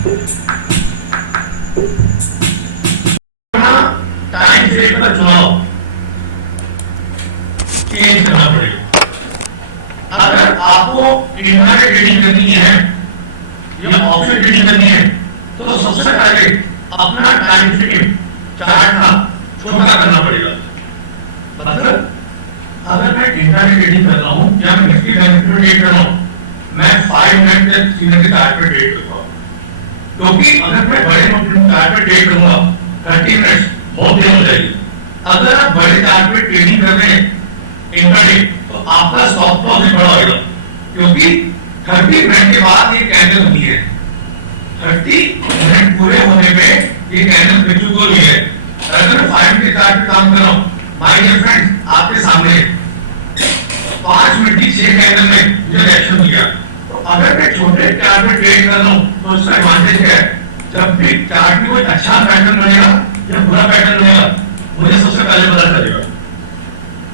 Time frame का चुनाव change करना पड़ेगा। अगर आपको इंट्राडे ट्रेडिंग करनी है या ऑप्शन ट्रेडिंग करनी है तो सबसे पहले अपना टाइम फ्रेम चार्ट का छोटा करना पड़ेगा। मतलब अगर मैं इंट्राडे ट्रेडिंग कर रहा हूं या मैं निफ्टी बैंक में ट्रेड कर रहा हूं, मैं 5 मिनट तक सीधे चार्ट पर ट्रेड करता हूं, क्योंकि अगर मैं बड़े चार्ट पर ट्रेड करूंगा 30 मिनट बहुत देर हो जाएगी। अगर आप बड़े चार्ट पे ट्रेडिंग कर रहे हैं इंट्राडे तो आपका स्टॉप लॉस भी बड़ा होगा, क्योंकि 30 मिनट के बाद ये कैंडल होनी है। 30 मिनट पूरे होने पे ये कैंडल बिल्कुल गोल है। अगर मैं 5 मिनट के चार्ट पे काम कर रहा हूं, माय डियर फ्रेंड्स, आपके सामने 5 मिनट की 6 कैंडल में जो रिएक्शन किया, तो अगर मैं छोटे चार्ट पे ट्रेड कर रहा हूं तो उसका एडवांटेज है, जब भी चार्ट में कोई अच्छा पैटर्न बनेगा या बुरा पैटर्न बनेगा मुझे सबसे पहले पता चलेगा।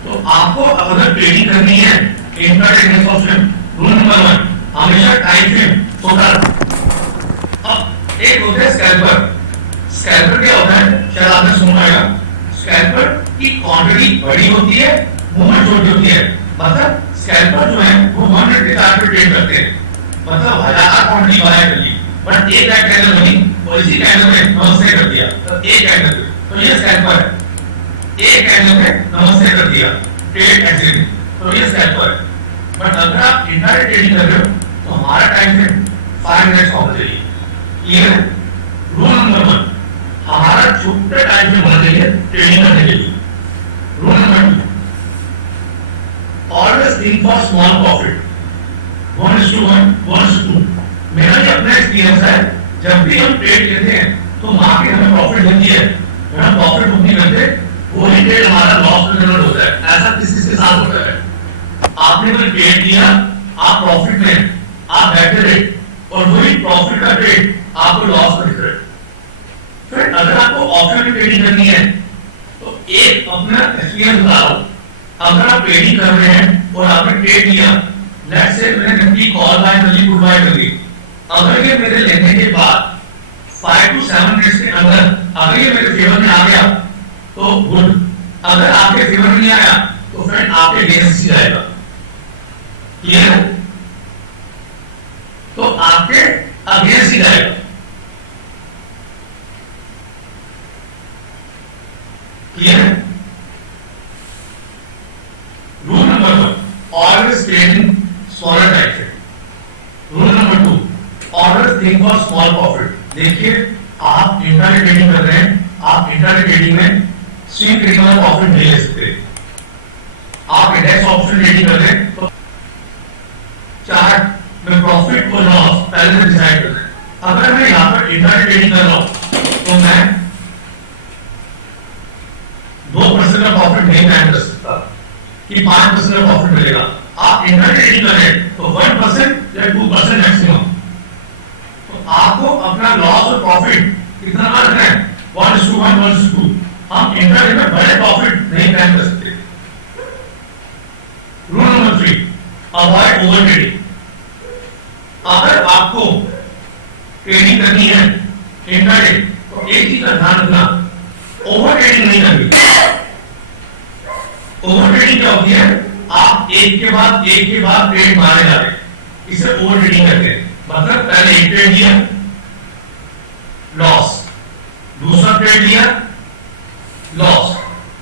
तो आपको अगर ट्रेडिंग करनी है intraday index option, rule number 1, हमेशा टाइम फ्रेम छोटा। अब एक होता है स्कैल्पर। स्कैल्पर क्या होता है, शायद आपने सुना होगा, स्कैल्पर की क्वांटिटी बड़ी होती है, मूवमेंट छोटी होती है। मतलब स्कैल्पर जो है वो 1 मिनट के चार्ट पे ट्रेड करते हैं, मतलब 1000 क्वांटिटी बाय कर ली, बट एक बैक कैंडल बनी और इसी कैंडल में नमस्ते कर दिया, तो एक कैंडल, तो ये स्कैल्पर है। एक कैंडल में नमस्ते कर दिया, ट्रेड एग्जिट, तो ये स्कैल्पर है। बट अगर आप इंट्राडे ट्रेडिंग कर रहे हो तो हमारा टाइम फ्रेम 5 मिनट्स होना चाहिए। क्लियर है? रूल नंबर 1, हमारा छोटा टाइम फ्रेम होना चाहिए ट्रेडिंग करने के लिए। Rule number 2, always think for small profit, 1:1, 1:2। मेरा जो अपना एक्सपीरियंस है, जब भी हम ट्रेड लेते हैं तो वहां पे हमें प्रॉफिट मिलती है, हम प्रॉफिट बुक नहीं करते, वही ट्रेड हमारा लॉस में कन्वर्ट होता है। ऐसा किस के साथ होता है? आपने कोई ट्रेड किया, आप प्रॉफिट में, आप बैठे रहे और वही प्रॉफिट का ट्रेड आपको लॉस में दिख रहा है। फिर अगर आपको ऑप्शन में ट्रेडिंग करनी है तो एक अपना एक्सपीरियंस बता रहा हूं, अगर आप ट्रेडिंग कर रहे हैं और आपने ट्रेड लिया, लेट्स से मैंने निफ्टी कॉल बाय कर ली, पुट बाय कर ली, अगर ये मेरे लेने के बाद 5 to 7 मिनट्स के अंदर अगर ये मेरे फेवर में आ गया तो गुड, अगर आपके फेवर में नहीं आया तो फ्रेंड आपके अगेंस्ट ही जाएगा। क्लियर है? तो आपके अगेंस्ट ही जाएगा। क्लियर है? Rule number 1, always trading smaller time frame. Rule number 2, always think for small profit. देखिए, आप इंट्राडे ट्रेडिंग कर रहे हैं, आप इंट्राडे ट्रेडिंग में स्विंग ट्रेडिंग में प्रॉफिट नहीं ले सकते। आप इंडेक्स ऑप्शन ट्रेडिंग कर रहे हैं तो चार्ट में प्रॉफिट और लॉस पहले से डिसाइड कर लें। अगर मैं यहां पर इंट्राडे ट्रेडिंग कर रहा हूं तो मैं 2% का प्रॉफिट नहीं प्लान कर सकता कि 5% का प्रॉफिट मिलेगा। आप इंट्राडे ट्रेडिंग कर रहे हैं तो 1% या 2% मैक्सिमम। तो आपको अपना लॉस और प्रॉफिट कितना रखना है, 1:1, 1:2। हम इंट्राडे में बड़े प्रॉफिट नहीं प्लान कर सकते। Rule number 3, avoid over trading. अगर आपको ट्रेडिंग करनी है इंट्राडे तो एक चीज का ध्यान रखना, ओवर ट्रेडिंग नहीं करनी। ओवर ट्रेडिंग क्या होती है, आप एक के बाद ट्रेड मारे जा रहे हैं, इसे ओवर ट्रेडिंग कहते हैं। मतलब पहले एक ट्रेड लिया, लॉस, दूसरा ट्रेड लिया, लॉस।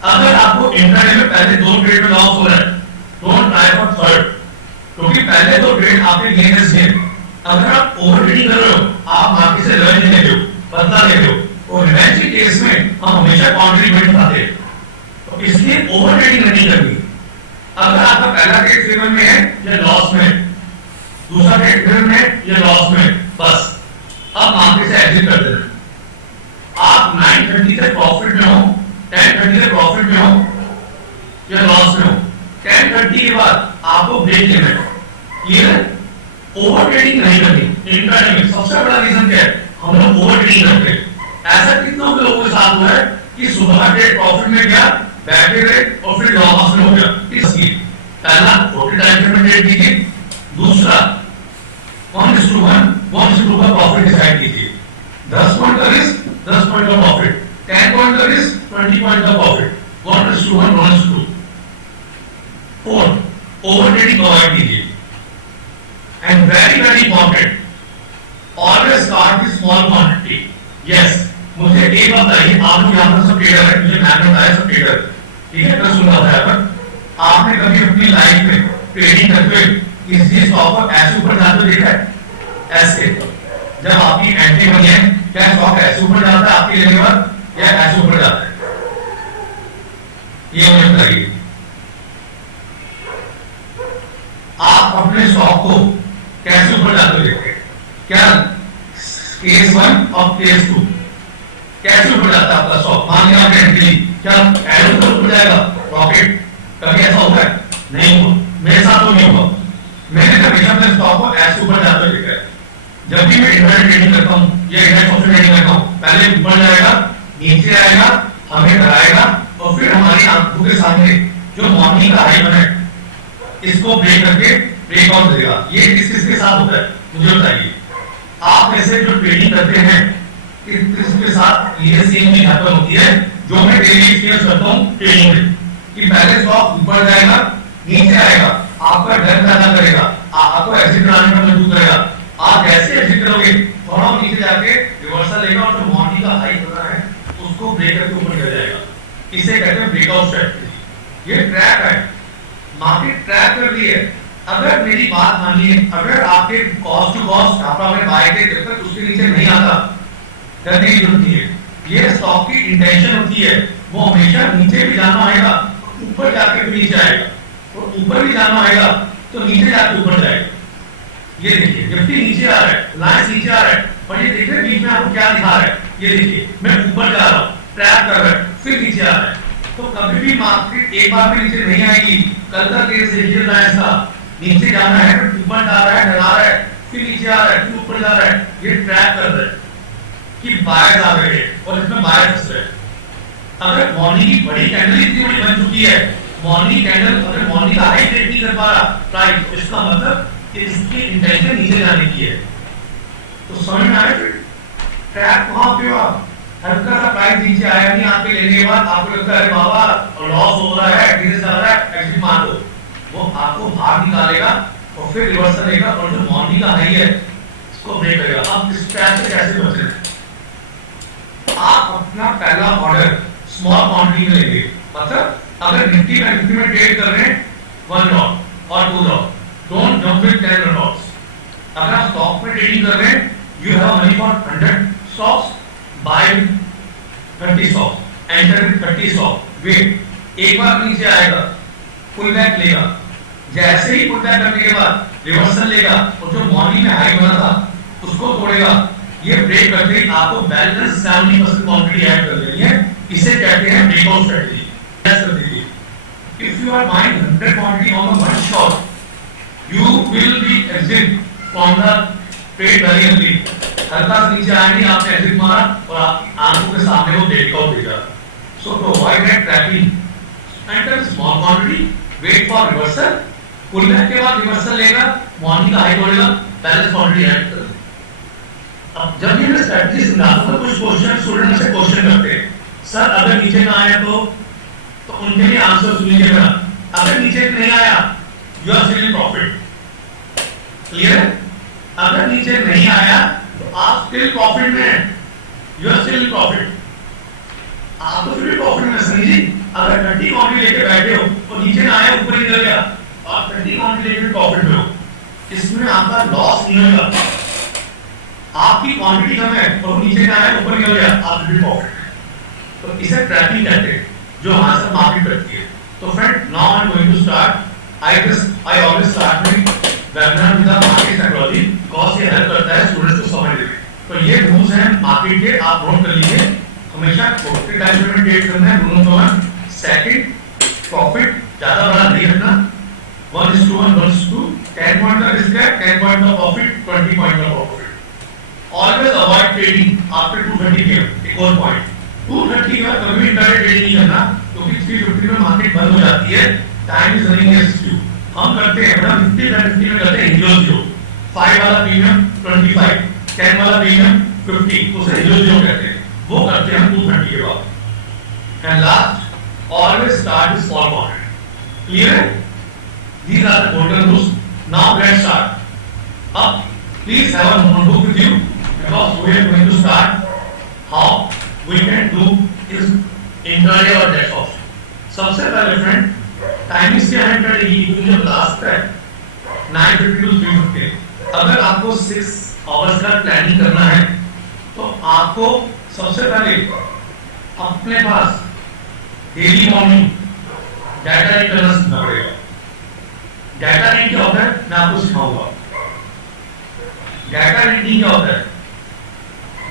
अगर आपको इंट्राडे में पहले 2 ट्रेड में लॉस हो रहा है, डोंट ट्राई फॉर थर्ड, क्योंकि पहले 2 ट्रेड आपके गेन से। अगर आप ओवर ट्रेडिंग कर रहे हो, आप मार्केट से रिवेंज ले रहे हो, बदला ले रहे हो, और रिवेंज के केस में हम हमेशा कॉन्ट्रीब्यूट करते हैं, तो इसलिए ओवर ट्रेडिंग नहीं करनी। अगर आपका पहला ट्रेड फेवर में है या लॉस में, दूसरा ट्रेड फेवर में या लॉस में, बस अब मार्केट से एग्जिट कर देना। आप 9:30 तक प्रॉफिट में हो, 10:30 तक प्रॉफिट में हो या लॉस में हो, 10:30 के बाद आपको ब्रेक लेना है। क्लियर? ओवर ट्रेडिंग नहीं करनी इंट्राडे में। सबसे बड़ा रीजन क्या है, हम लोग ओवर ट्रेडिंग करते हैं। ऐसा कितनों लोगों के साथ हुआ है कि सुबह ट्रेड प्रॉफिट में गया, बैठे रहे और फिर लॉस में हो गया। इसलिए पहला छोटे टाइम फ्रेम में ट्रेड कीजिए, दूसरा 1:1, 1:2 का प्रॉफिट डिसाइड कीजिए। 10 पॉइंट का रिस्क 10 पॉइंट का प्रॉफिट, 10 पॉइंट का रिस्क 20 पॉइंट का profit, 1:1 1:2। Four, over trading avoid कीजिए। And very important, always start with small quantity. Yes, मुझे एक बात बताइए, आप लोग यहाँ पर सब ट्रेडर है, मुझे मैंने बताया सब ट्रेडर, ठीक है, मैं सुन रहा था पर आपने कभी अपनी लाइफ में ट्रेडिंग करते हुए किसी स्टॉक को ऐसे ऊपर जाते हुए देखा है? ऐसे जब आपकी एंट्री बनी है, क्या स्टॉक ऐसे ऊपर जाता है आपके लेने पर या ऐसे ऊपर जाता है? ये मुझे बताइए। आप अपने स्टॉक को कैसे ऊपर जाते हुए देखते हैं? क्या केस 1 और केस 2 कैसे ऊपर जाता है आपका स्टॉक? मान लिया आपने एंट्री, क्या एरो तो ऊपर जाएगा प्रॉफिट? कभी ऐसा हुआ है? नहीं हुआ, मेरे साथ तो नहीं हुआ। मैंने हमेशा अपने स्टॉक को ऐसे ऊपर जाते हुए देखा है। जब भी मैं इंटरनेट ट्रेडिंग करता हूँ या इंटरनेट ऑप्शन ट्रेडिंग करता हूँ, पहले ऊपर जाएगा, नीचे आएगा, हमें कराएगा और फिर हमारी आंखों के सामने जो मॉर्निंग का हाई बना है इसको ब्रेक करके ब्रेकआउट देगा। ये किसके साथ होता है मुझे बताइए। आप ऐसे जो ट्रेडिंग करते हैं किसके साथ ये सेम चीज हैपन होती है जो मैं डेली एक्सपीरियंस करता हूँ ट्रेडिंग में, कि पहले स्टॉक ऊपर जाएगा, नीचे आएगा, आपका डर पैदा करेगा, आपको एग्जिट कराने का मजबूर करेगा। आप जैसे एग्जिट करोगे थोड़ा नीचे जाके रिवर्सल लेगा और जो मॉर्निंग का हाई बना है उसको ब्रेक करके ऊपर निकल जाएगा। इसे कहते हैं ब्रेकआउट स्ट्रेटजी। ये ट्रैप है, मार्केट ट्रैप कर रही है। अगर मेरी बात मानिए, अगर आपके कॉस्ट टू कॉस्ट आपने बाय के जब तक उसके नीचे नहीं आता डरने की जरूरत नहीं है। ये स्टॉक की इंटेंशन होती है, वो हमेशा नीचे भी जाना आएगा, ऊपर जाके भी नीचे आएगा, और ऊपर भी जाना आएगा तो नीचे जाके ऊपर जाएगा। ये देखिए निफ्टी नीचे आ रहा है, रिलायंस नीचे आ रहा है, और ये देखिए बीच में आपको क्या दिखा रहा है, ये देखिए मैं ऊपर जा रहा हूँ, ट्रैप कर रहा है, फिर नीचे आ रहा है। तो कभी भी मार्केट एक बार भी नीचे नहीं आएगी। कल का केस देखिए रिलायंस का, नीचे जाना है, ऊपर जा रहा है, डरा रहा है, फिर नीचे आ रहा है, फिर ऊपर जा रहा है। ये ट्रैप कर रहा है कि बायर्स आ रहे हैं और इसमें बायर फंस रहे हैं। अगर मॉर्निंग की बड़ी कैंडल इतनी बड़ी बन चुकी है, मॉर्निंग कैंडल अगर मॉर्निंग का हाई ब्रेक नहीं कर पा रहा प्राइस, इसका मतलब कि इसकी इंटेंशन नीचे जाने की है। तो समझ में आया? फिर ट्रैप वहां पे हुआ, हल्का सा प्राइस नीचे आया नहीं आपके लेने के बाद, आपको लगता है बाबा लॉस हो रहा है, गिर जा रहा है, एग्जिट मार दो। वो आपको बाहर निकालेगा और फिर रिवर्सल लेगा और जो मॉर्निंग का हाई है इसको ब्रेक करेगा। आप इस ट्रैप से कैसे बच रहे हैं? आप अपना पहला ऑर्डर स्मॉल क्वांटिटी में लेंगे। मतलब अगर निफ्टी में ट्रेड कर रहे हैं 1 लॉट और 2 lot, don't jump with 10 lots. अगर आप स्टॉक में ट्रेडिंग कर रहे हैं, you have money for 100 stocks, buy 30 stocks, enter with 30 stock, wait. एक बार नीचे आएगा, पुल बैक लेगा, जैसे ही पुल बैक करने के बाद रिवर्सल लेगा और जो मॉर्निंग में हाई बना था उसको तोड़ेगा। ये ब्रेक करके आपको बैलेंस 70% क्वांटिटी ऐड कर देनी है। इसे कहते हैं ब्रेकआउट स्ट्रेटजी। कर दीजिए। If you are buying 100 quantity on one shot, you will be exit from the trade very early। हल्का से नीचे आएंगे, आपने एग्जिट मारा और आपकी आंखों के सामने वो ब्रेकआउट देगा। So to avoid that trapping, enter small quantity, wait for reversal, pull back के बाद रिवर्सल लेगा, मॉर्निंग का हाई तोड़ेगा, बैलेंस क्वांटिटी ऐड कर। अब जब ये स्ट्रेटजी समझाता हूं, कुछ क्वेश्चन स्टूडेंट से क्वेश्चन करते हैं, सर अगर नीचे ना आया तो उनके लिए आंसर सुनिए मेरा। अगर नीचे नहीं आया, you are still in profit. Clear? अगर नीचे नहीं आया तो आप स्टिल प्रॉफिट में हैं, you are still in profit. आप तो फिर प्रॉफिट में समझिए। अगर 30 क्वांटिटी लेके बैठे हो और नीचे ना आया, ऊपर निकल गया, आप 30 क्वांटिटी लेके प्रॉफिट में हो, इसमें आपका लॉस नहीं होगा। आपकी क्वांटिटी कम है और नीचे ना आया, ऊपर निकल गया, आप फिर प्रॉफिट। तो इसे ट्रैकिंग कहते हैं, जो हमारे साथ मार्केट करती है। तो friend, now I am going to start. I always start with webinar with the market psychology because ये हेल्प करता है स्टूडेंट्स को समझने में। तो ये रूल्स हैं मार्केट के, आप नोट कर लीजिए। हमेशा प्रॉफिट टाइम में ट्रेड करना है, दोनों को। सेकंड, प्रॉफिट ज्यादा बड़ा नहीं रखना, 1:1 1:2, 10 पॉइंट का रिस्क है, 10 पॉइंट का प्रॉफिट, 20 पॉइंट का profit. Always avoid trading after 2:30 PM। एक और पॉइंट, 2:30 के बाद कभी इंट्राडे ट्रेड नहीं करना, क्योंकि 3:50 में मार्केट बंद हो जाती है। Time is running against you. हम करते हैं मतलब 50 में करते हैं इंडिविजुअल जो 5 वाला प्रीमियम 25, 10 वाला प्रीमियम 50 उसे जो कहते हैं वो करते हैं 230 के बाद। And last always start with small market. Clear? These are the golden rules. Now let's start. Up, please have a notebook with you because we are going to start how we can do is intraday or dash off. सबसे पहले friend timing से हमें करेगी जो last है 9:50 to 3:50। अगर आपको 6 hours का प्लानिंग करना है तो आपको सबसे पहले अपने पास डेली मॉर्निंग डाटा एंट्री करना सीखना पड़ेगा। डाटा एंट्री क्या होता है मैं आपको सिखाऊंगा। डाटा एंट्री क्या होता है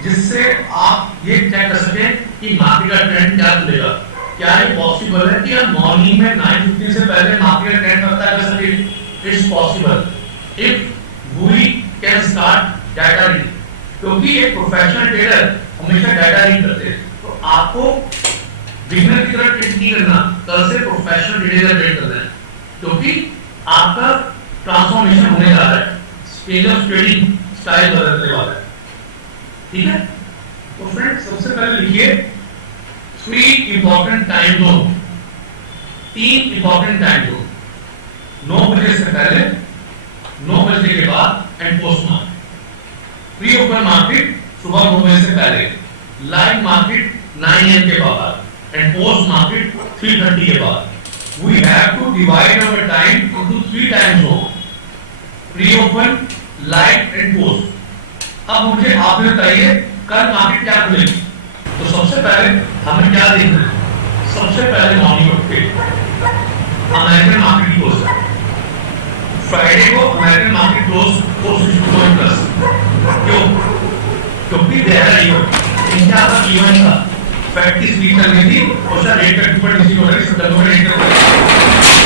जिससे आप ये चेक कर सकें कि मार्केट का ट्रेंड क्या चलेगा। क्या ये पॉसिबल है कि आप मॉर्निंग में 9:50 से पहले मार्केट का ट्रेंड पता कर सके? It's possible if we can start data entry, क्योंकि एक प्रोफेशनल ट्रेडर हमेशा डाटा एंट्री करते हैं। तो आपको बिगिनर की तरह ट्रेड नहीं करना, कल से प्रोफेशनल ट्रेडर ट्रेड करना है, क्योंकि आपका ट्रांसफॉर्मेशन होने जा रहा है, स्टेज ऑफ ट्रेडिंग स्टाइल बदलने वाला है। ठीक है? तो फ्रेंड्स सबसे पहले लिखिए 3 important time zone, 3 important time zone. 9 बजे से पहले, 9 बजे के बाद and post market. Pre open market सुबह 9 बजे से पहले, लाइव मार्केट 9 AM के बाद एंड पोस्ट मार्केट 3:30 के बाद। We have to divide our time into 3 time zones: pre-open, live and post। अब मुझे आप बताइए कल मार्केट क्या खुलेगी। तो सबसे पहले हमें क्या देखना है? सबसे पहले मॉर्निंग उठ के अमेरिकन मार्केट क्लोज है। फ्राइडे को अमेरिकन मार्केट क्लोज 462 क्यों? क्योंकि देयर इंडिया का इवेंट था, फैक्ट की स्पीड चल रही थी और उसका रेट का ऊपर नीचे हो रहा है, सब लोग रेट कर रहे हैं।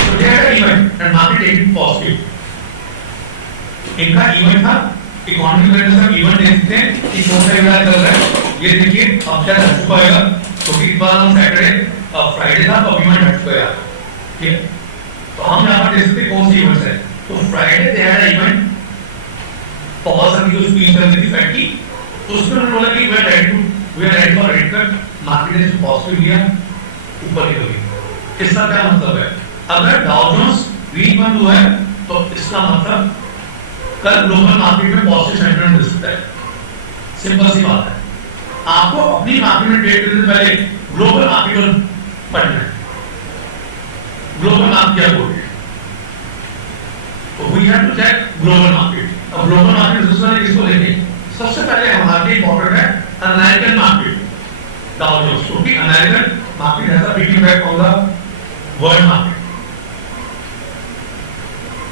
तो their event and market taking positive. इनका इवेंट था, इकोनॉमिक ट्रेडर्स का इवेंट देखते हैं कि कौन सा इवेंट चल रहा है। ये देखिए अब क्या हो चुका है, क्योंकि इस बार हम सैटरडे फ्राइडे था तो इवेंट हट गया। ठीक है? तो हम यहां पर देख सकते हैं कौन सी इवेंट्स है। तो Friday they had event, pause की जो स्पीड चल रही थी फैक्ट की, तो उसमें उन्होंने बोला कि we are ready for rate cut. Market ने पॉजिटिव लिया, ऊपर निकल गई। इसका क्या मतलब है? अगर डाउ जोन्स वीक बंद हुआ है तो इसका मतलब कल ग्लोबल मार्केट में पॉजिटिव सेंटीमेंट मिल सकता है। सिंपल सी बात है। आपको अपनी मार्केट में ट्रेड करने से पहले ग्लोबल मार्केट को पढ़ना है। ग्लोबल मार्केट क्या बोल रही है, तो we have to check global market. अब ग्लोबल मार्केट दूसरा किसको लेंगे? सबसे पहले हमारे लिए इंपॉर्टेंट है अमेरिकन मार्केट, डाउ जोन्स, क्योंकि American market has a big impact on the world market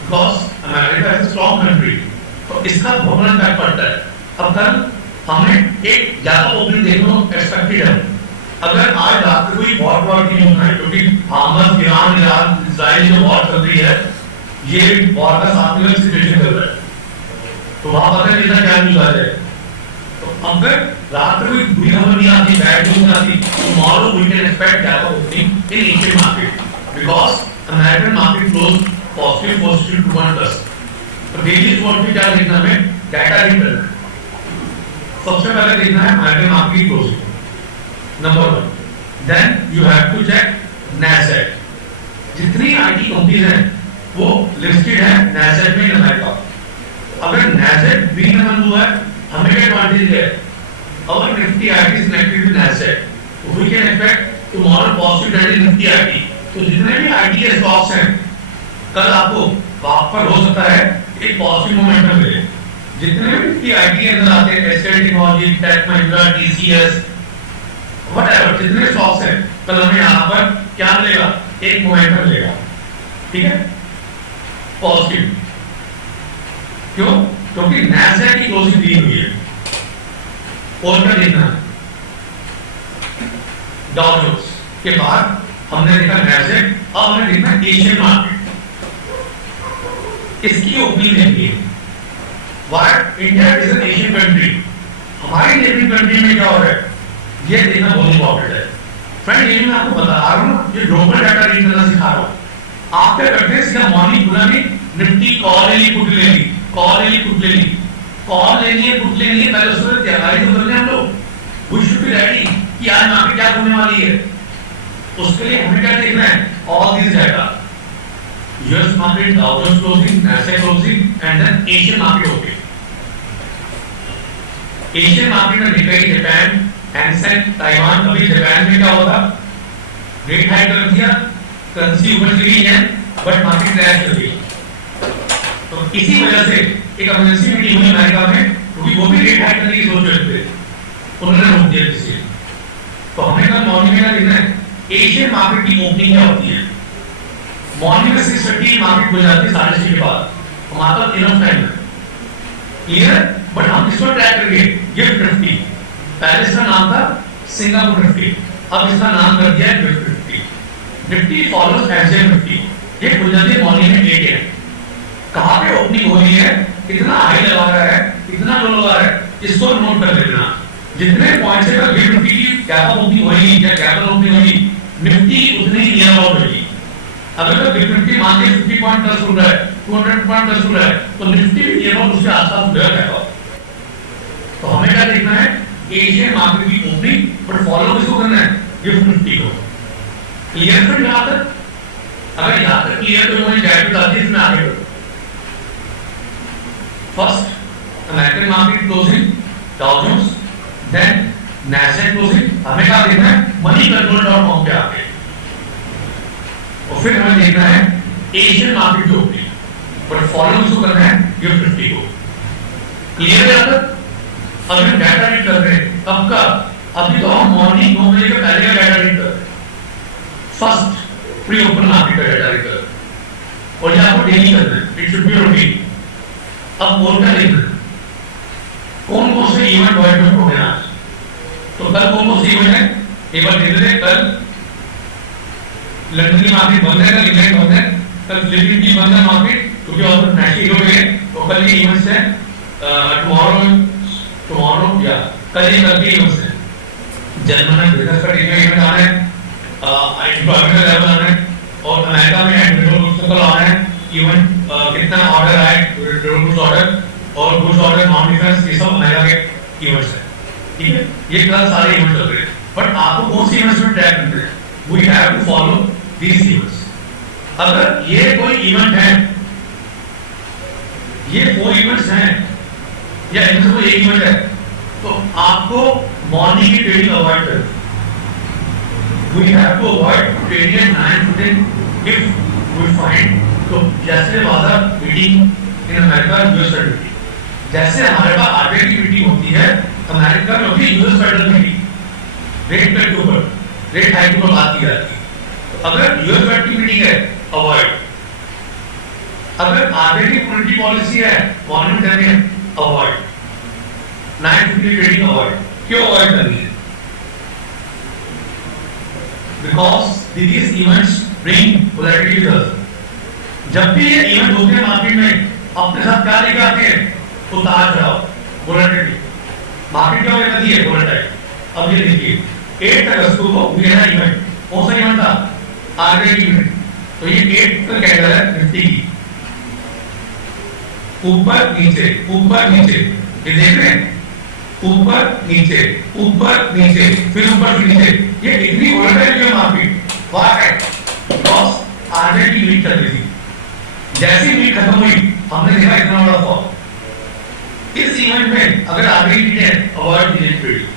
because America is a strong country, तो इसका बहुत इम्पैक्ट पड़ता है। अब कल हमें एक ज्यादा ओपनिंग देखने को एक्सपेक्टेड है। अगर आज रात को कोई वॉर की न्यूज़ है, क्योंकि हमास ईरान इजराइल जो वॉर चल रही है, ये वॉर का साथ में सिचुएशन चल रहा है, तो वहां पता नहीं चलता क्या न्यूज़ आ जाए। तो अगर रात को कोई बुरी खबर नहीं आती, बैड न्यूज़ आती, टुमारो वी कैन एक्सपेक्ट ज्यादा opening in Asian market because American market close positive 2.1+। तो डेली रिपोर्ट में क्या देखना है? डाटा रीड करना है। सबसे पहले देखना है American market closing, number 1। Then you have to check Nasdaq. जितनी आईटी कंपनीज हैं वो लिस्टेड है नैस्डैक में अमेरिका। अगर नैस्डैक ग्रीन बंद हुआ है, हमें क्या एडवांटेज है? Our Nifty IT is connected with Nasdaq, we can expect tomorrow positive trend in Nifty IT. तो जितने भी आईटी के स्टॉक्स हैं कल आपको वहां पर हो सकता है एक पॉजिटिव मोमेंटम मिले। जितने भी आईटी अंदर आते हैं, SL technology, tech Mahindra, TCS, whatever, जितने स्टॉक्स हैं कल हमें यहाँ पर क्या मिलेगा? एक मोमेंटम मिलेगा। ठीक है? पॉजिटिव। क्यों? क्योंकि नैस्डैक की क्लोजिंग दी हुई है। और क्या देखना है? डाउ जोन्स के बाद हमने देखा नैस्डैक, अब हमें देखना है एशियन मार्केट। इसकी ओपनिंग देखिए। Why India is an Asian country? हमारी नेबरिंग कंट्री में क्या हो रहा है ये देखना बहुत इंपॉर्टेंट है। फ्रेंड ये मैं आपको बता रहा हूँ, ये ग्लोबल डाटा रीड करना सिखा रहा हूँ। आप क्या करते हैं? सीधा मॉर्निंग खुला नहीं, निफ्टी कॉल ले ली, पुट ले ली, कॉल ले ली, पुट ले ली, कॉल लेनी है, पुट लेनी है, पहले उसको तैयारी तो करने हम लोग, वी शुड बी रेडी कि आज मार्केट क्या होने वाली है। उसके लिए हमें क्या देखना है, all this data, US market, Dow Jones closing, Nasdaq closing and then Asian market हो गए। एशियन मार्केट में निकाई, जापान, हैंसेन, ताइवान, अभी जापान में क्या होगा, रेट हाइक कर दिया, करेंसी ऊपर चली है बट मार्केट क्रैश कर गई। तो इसी वजह से एक इमरजेंसी मीटिंग हुई अमेरिका में, क्योंकि वो भी रेट हाइक करने की सोच रहे थे, उन्होंने रोक दिया किसी। तो हमें कल मॉर्निंग में क्या देखना है, एशियन मार्केट की ओपनिंग क्या होती है। मॉर्निंग में 6:30 मार्केट हो जाती है, 6:30 के बाद हमारे पास इनफ टाइम है, क्लियर। बट हम इसको ट्रैक करेंगे, गिफ्ट निफ्टी, पहले इसका नाम था सिंगापुर निफ्टी, अब इसका नाम कर दिया है gift Nifty. Nifty follows SJF Nifty, ये खुल जाती है मॉर्निंग में 8 AM। कहां पे ओपनिंग हो रही है, कितना हाई लगा रहा है, कितना लो लगा रहा है, इसको नोट कर लेना। जितने पॉइंट से गिफ्ट निफ्टी की गैप ओपनिंग होगी या गैप ओपनिंग होगी, निफ्टी उतनी ही नियर अबाउट होगी। अगर तो गिफ्ट निफ्टी मान के 50 पॉइंट 10 खुल रहा है, 200 पॉइंट 10 खुल रहा है, तो निफ्टी भी नियर अबाउट उसके आसपास खुल जाएगा। तो हमें क्या देखना है, एशियन मार्केट की ओपनिंग, बट फॉलो किसको करना है, गिफ्ट निफ्टी को। क्लियर फ्रेंड यहां तक? अगर यहां तक क्लियर तो मुझे गाइड बता दी, इसमें आगे बढ़ो। First American market closing, Dow Jones, then Nasdaq closing, हमें क्या देखना है, moneycontrol.com पे आके, और फिर हमें देखना है एशियन मार्केट की ओपनिंग, बट फॉलो किसको करना है, गिफ्ट निफ्टी को। क्लियर है यहां तक? अब हम डाटा रीड कर रहे हैं, कब का, अभी तो हम मॉर्निंग 9 बजे के पहले का डाटा रीड कर रहे हैं। फर्स्ट प्री ओपन मार्केट का डाटा रीड कर रहे हैं, और ये आपको डेली करना है, इट शुड बी रूटीन। अब मोर का देखना है, कौन कौन से इवेंट वर्ल्ड में हो गया आज, तो कल कौन कौन से इवेंट है, एक बार देख लेते। कल लंदन की मार्केट बंद है, कल इंग्लैंड बंद है, कल फिलीपींस की बंद है मार्केट, क्योंकि और नेशनल हो गए, तो कल ये इवेंट्स है, टुमारो या कल के इवेंट्स है। जर्मन में बिजनेस का इवेंट आ रहा है, एम्प्लॉयमेंट का लेवल आ रहा है, और अमेरिका में एंड कल आ रहा है, इवेंट कितना ऑर्डर आए, गुड्स ऑर्डर और गुड्स ऑर्डर, नॉन डिफेंस, ये सब अमेरिका के इवेंट्स है, ठीक है। ये कल सारे इवेंट चल रहे हैं, बट आपको कौन सी इवेंट्स में ट्रैक करते हैं, we have to follow these events. अगर ये कोई इवेंट है, ये 4 इवेंट्स हैं या इनमें से कोई एक इवेंट है, तो आपको मॉर्निंग की ट्रेडिंग अवॉइड करनी है। We have to avoid trading at 9 to 10 if we find, तो जैसे वादा meeting in America US federal meeting, जैसे हमारे पास आरबीआई की मीटिंग होती है अमेरिका में, होती है US federal meeting, rate cut के ऊपर, रेट हाइक के ऊपर बात की जाती है। तो अगर यूएस फेड की मीटिंग है, अवॉइड। अगर आरबीआई की मॉनेटरी पॉलिसी है, मॉनिटर करनी है, अवॉइड। 950 trading avoid. क्यों अवॉइड करनी है? Because these events bring volatility with us. जब भी ये इवेंट होते हैं मार्केट में, अपने साथ क्या लेके आते हैं, उतार चढ़ाव, वोलेटिलिटी। मार्केट क्या होने लगती है, वोलेटाइल। अब ये देखिए 8 अगस्त को हुआ ना इवेंट, कौन सा इवेंट था, आरबीआई इवेंट। तो ये 8 का कैंडल है निफ्टी की, ऊपर नीचे ऊपर नीचे, ये देख रहे हैं, ऊपर नीचे ऊपर नीचे, फिर ऊपर फिर नीचे। ये इतनी वोलेटाइल है मार्केट, व्हाई? बिकॉज़ आरबीआई की मीट चल रही थी, जैसी मीट खत्म हुई हमने देखा इतना बड़ा फॉल। इस इवेंट में अगर आरबीआई की है, अवॉइड कीजिए ट्रेडिंग।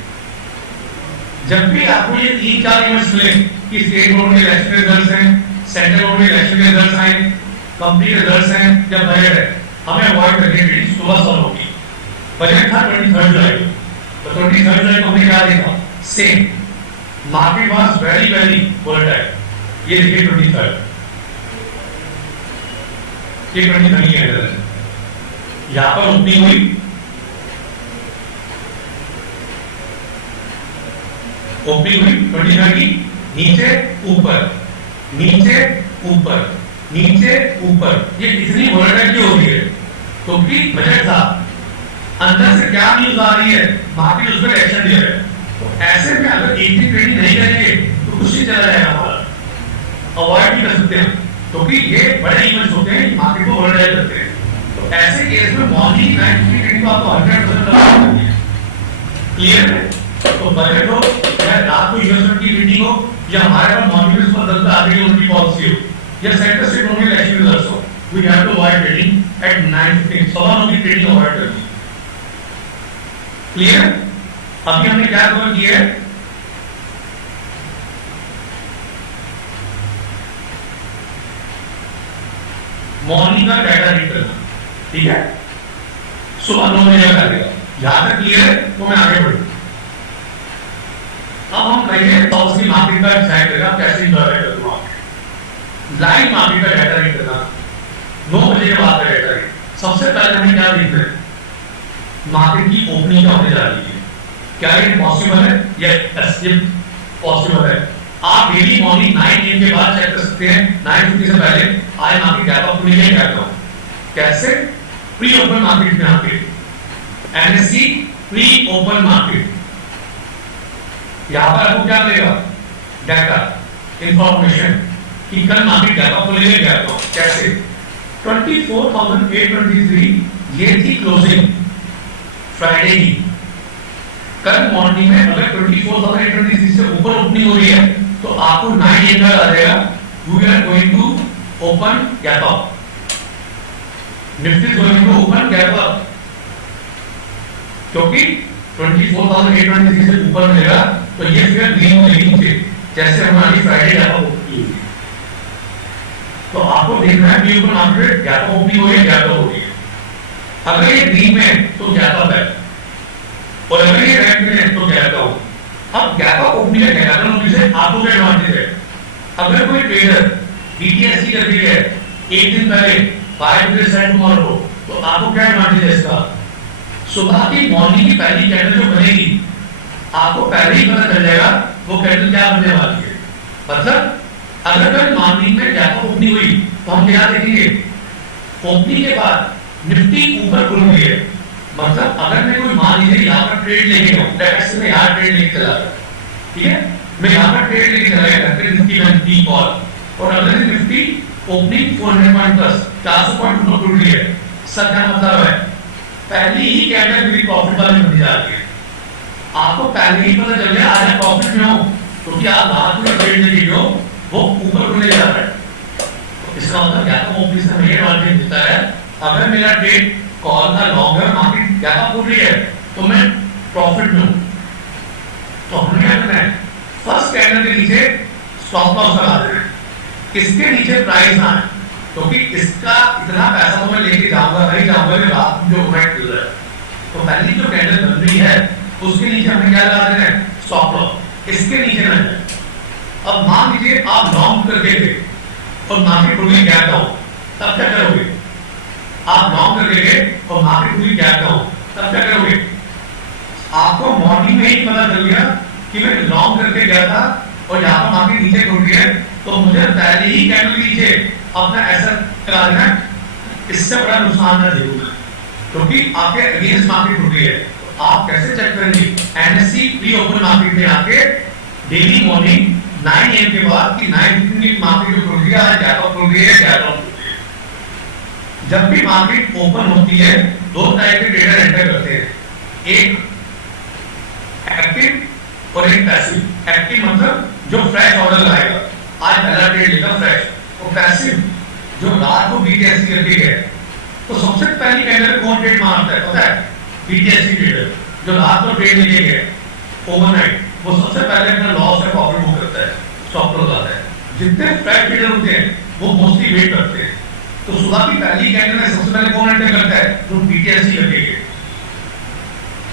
जब भी आपको ये 3-4 इवेंट्स मिले कि स्टेट बोर्ड के इलेक्शन रिजल्ट्स हैं, सेंट्रल बोर्ड के इलेक्शन रिजल्ट्स आए, कंपनी के रिजल्ट्स हैं या बजट है, हमें अवॉइड करनी है ट्रेडिंग। सुबह सॉल्व होगी। बजट था 23 जुलाई को, तो 23 जुलाई को हमने क्या देखा, same market was very very volatile. ये देखिए 23, ये 23 कैंडल है, यहां पर ओपनिंग हुई, ओपनिंग हुई 23 की, नीचे ऊपर नीचे ऊपर नीचे ऊपर। ये इतनी वोलेटाइल क्यों हो रही है? क्योंकि बजट था, अंदर से क्या न्यूज आ रही है, मार्केट उस पर एक्शन दे रहा है। तो ऐसे में अगर एक दिन ट्रेडिंग नहीं करेंगे तो कुछ नहीं चला जाएगा हमारा, अवॉइड भी कर सकते हैं, क्योंकि ये बड़े इवेंट्स होते हैं, मार्केट को वोलेटाइल करते हैं। तो ऐसे केस में मॉर्निंग 950 मार्केटिंग तो आपको 100% करनी है। क्लियर है? तो बजट हो या रात को इन्वेस्टमेंट की मीटिंग हो या हमारे पास मॉनिटर्स पर दस आगे की उनकी पॉलिसी हो या सेंटर से होंगे इलेक्शन रिजल्ट्स हो, we have to avoid trading at 9:15 सवा 9 की ट्रेडिंग अवॉइड करनी। क्लियर? अभी हमने क्या कवर किया है? मॉर्निंग का डाटा रीड करना, ठीक है? सुबह 9 बजे का करेगा। यहां तक क्लियर है? तो मैं आगे बढ़ूं। अब हम कहिए टॉक्सी मार्केट का चेक करेगा कैसे इंटरनेट करूंगा लाइव मार्केट का डाटा रीड करना 9 बजे के बाद का डाटा रीड। सबसे पहले हमें क्या देखना है? मार्केट की ओपनिंग क्या होने जा रही है, क्या ये पॉसिबल है या पॉसिबल है? आप डेली मॉर्निंग 9 AM के बाद चेक कर सकते हैं। 9:50 से पहले आज मार्केट गैप अप नहीं है क्या? कैसे? प्री ओपन मार्केट में आके एनएससी प्री ओपन मार्केट, यहां पर आपको क्या मिलेगा? डाटा इंफॉर्मेशन कि कल मार्केट गैप अप खुलेगा क्या? तो कैसे? 24,823 ये थी क्लोजिंग फ्राइडे की। कल मॉर्निंग में अगर 24,823 से ऊपर ओपनिंग हो रही है तो आपको 9 AM का आ जाएगा we are going to open gap up, Nifty going to open gap up, क्योंकि 24,823 से ऊपर मिलेगा तो ये फिर ग्रीन हो जाएगी जैसे हमारी फ्राइडे गैप अप होती है। तो आपको देखना है कि ऊपर मार्केट गैप अप ओपनिंग हो रही है, गैप अप हो रही है। अगर ये ग्रीन में तो गैप अप है और अगर ये रेड में है तो गैप डाउन। अब गैप अप ओपनिंग है, गैप डाउन से आपको क्या एडवांटेज है? अगर कोई ट्रेडर बीटीएससी कर रही है एक दिन पहले 5% टुमारो, तो आपको क्या एडवांटेज है इसका? सुबह की मॉर्निंग की पहली कैंडल जो बनेगी आपको पहले ही पता चल जाएगा वो कैंडल क्या बनने वाली है। मतलब अगर कल मॉर्निंग में गैप अप ओपनिंग हुई तो हम क्या देखेंगे? ओपनिंग के बाद निफ्टी ऊपर खुल गई है। मतलब अगर मैं कोई मान लीजिए यहाँ पर ट्रेड लेके जाऊँ, डायरेक्ट से मैं यहाँ ट्रेड लेके चला गया, ठीक है? मैं यहाँ पर ट्रेड लेके चला गया करके निफ्टी में डी कॉल, और अगर Nifty opening 400 point plus 400 point ऊपर खुल गई है, सर क्या मतलब है? पहली ही कैंडल मेरी प्रॉफिट वाली बन जा रही है। आपको पहले ही पता चल गया आज प्रॉफिट में हो, क्योंकि आप रात में ट्रेड लेके जो वो ऊपर खुलने जा रहा है। तो इसका मतलब क्या तो ओपनिंग से हमें एडवांटेज मिलता है। अगर मेरा ट्रेड कॉल का लॉन्ग है, मार्केट गैप अप रही है तो मैं प्रॉफिट में हूं। तो हमने क्या करना है? फर्स्ट कैंडल के नीचे स्टॉप लॉस लगा देना है, इसके नीचे प्राइस आना, क्योंकि इसका इतना पैसा तो मैं लेके जाऊंगा नहीं जाऊंगा कि रात में जो ओवरनाइट मिल रहा है। तो पहली जो कैंडल बन रही है उसके नीचे हमें क्या लगा देना है? स्टॉप लॉस, इसके नीचे ना जाए। अब मान लीजिए आप लॉन्ग करके थे और मार्केट खुली गैप डाउन, तब क्या करोगे? आप लॉन्ग करके गए और मार्केट खुली गैप डाउन, तब क्या करोगे? आपको मॉर्निंग में ही पता चल गया कि मैं लॉन्ग करके गया था और यहाँ पर मार्केट नीचे खुल गई है, तो मुझे पहले ही कैंडल नीचे अपना ऐसा लगा देना, इससे बड़ा नुकसान ना झेलूंगा, क्योंकि आपके अगेंस्ट मार्केट खुल गई है। तो आप कैसे चेक करेंगे? एनएससी प्री ओपन मार्केट में आके डेली मॉर्निंग 9 AM के बाद कि 9:15 की मार्केट जो खुल गई है, आज गैप अप खुल गई है, गैप डाउन खुल गई है। जब भी मार्केट ओपन होती है दो टाइप के ट्रेडर एंटर करते हैं, एक एक्टिव और एक पैसिव। एक्टिव मतलब जो फ्रेश ऑर्डर लगाएगा, आज पहला ट्रेड लेगा फ्रेश, और पैसिव जो रात को बीटीएससी करके गए। तो सबसे पहली कैंडल कौन ट्रेड मारता है पता है? बीटीएससी ट्रेडर जो रात को ट्रेड लेके गए ओवरनाइट, वो सबसे पहले अपना लॉस या प्रॉफिट बुक करता है, स्टॉप लॉस आता है। जितने फ्रेश ट्रेडर होते हैं वो मोस्टली वेट करते हैं। तो सुबह की पहली कैंडल में सबसे पहले कौन एंटर करता है? जो बीटीएससी करके गए।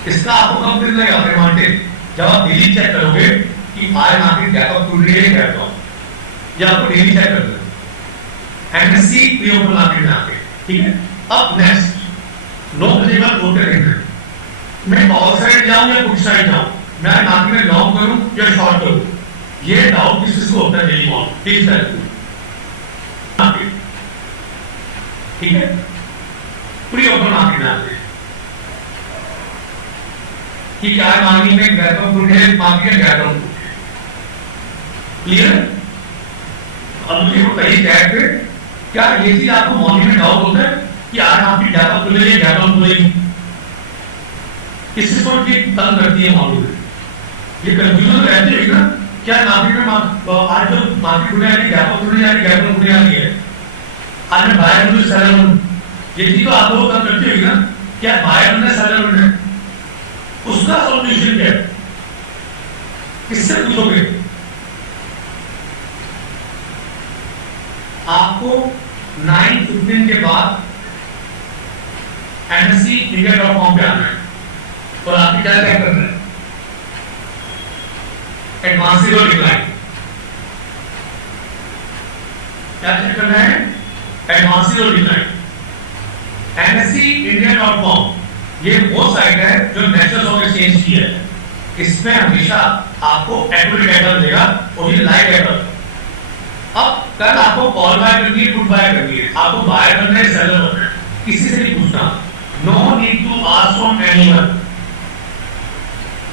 इसका आपको कब मिलेगा एडवांटेज? जब आप डेली चेक करोगे कि आज मार्केट गैप अप खुल रही है, गैप डाउन, या आपको डेली चेक करना है एनएससी प्री ओपन मार्केट में आके, ठीक है? अब नेक्स्ट 9 बजे बाद बोलते रहेंगे मैं कॉल साइड जाऊं या पुट साइड जाऊं, मैं मार्केट में लॉन्ग करूं या शॉर्ट करूं, ये डाउट किसको होता है? डेली मॉर्निंग, ठीक है? ठीक है? प्री ओपन मार्केट में आते कि क्या मार्केट में गैप अप खुल गया, मार्केट गैप डाउन, क्लियर? अब मुझे बताइए चैट पे, क्या ये चीज आपको मॉर्निंग में डाउट होता है कि आज आपकी गैप अप खुलेगी, गैप डाउन खुलेगी? इससे थोड़ी तंग करती है मालूम, ये कंफ्यूजन रहती है ना, क्या मार्केट में आज जो मार्केट खुलने वाली गैप खुलने जा रही गैप खुलने वाली है, आज मैं बायर हूँ सेलर हूँ, ये चीज तो आप लोग तब करती होगी ना, क्या बायर बनना सेलर बनना, उसका सॉल्यूशन क्या है, किससे पूछोगे? आपको 9:15 के बाद MSCindia.com पे आना है और आपकी क्या क्या करना है, एडवांस और डिक्लाइन क्या चेक करना है, एडवांस और डिक्लाइन। MSCindia.com ये वो साइट है जो नेशनल स्टॉक एक्सचेंज की है, इसमें हमेशा आपको एक्टिविटी डेटा मिलेगा और ये लाइव डेटा। अब कल आपको कॉल बाय करनी है, पुट बाय करनी है, आपको बाय करना है, सेलर करना है, किसी से नहीं पूछना, no need to ask from anyone,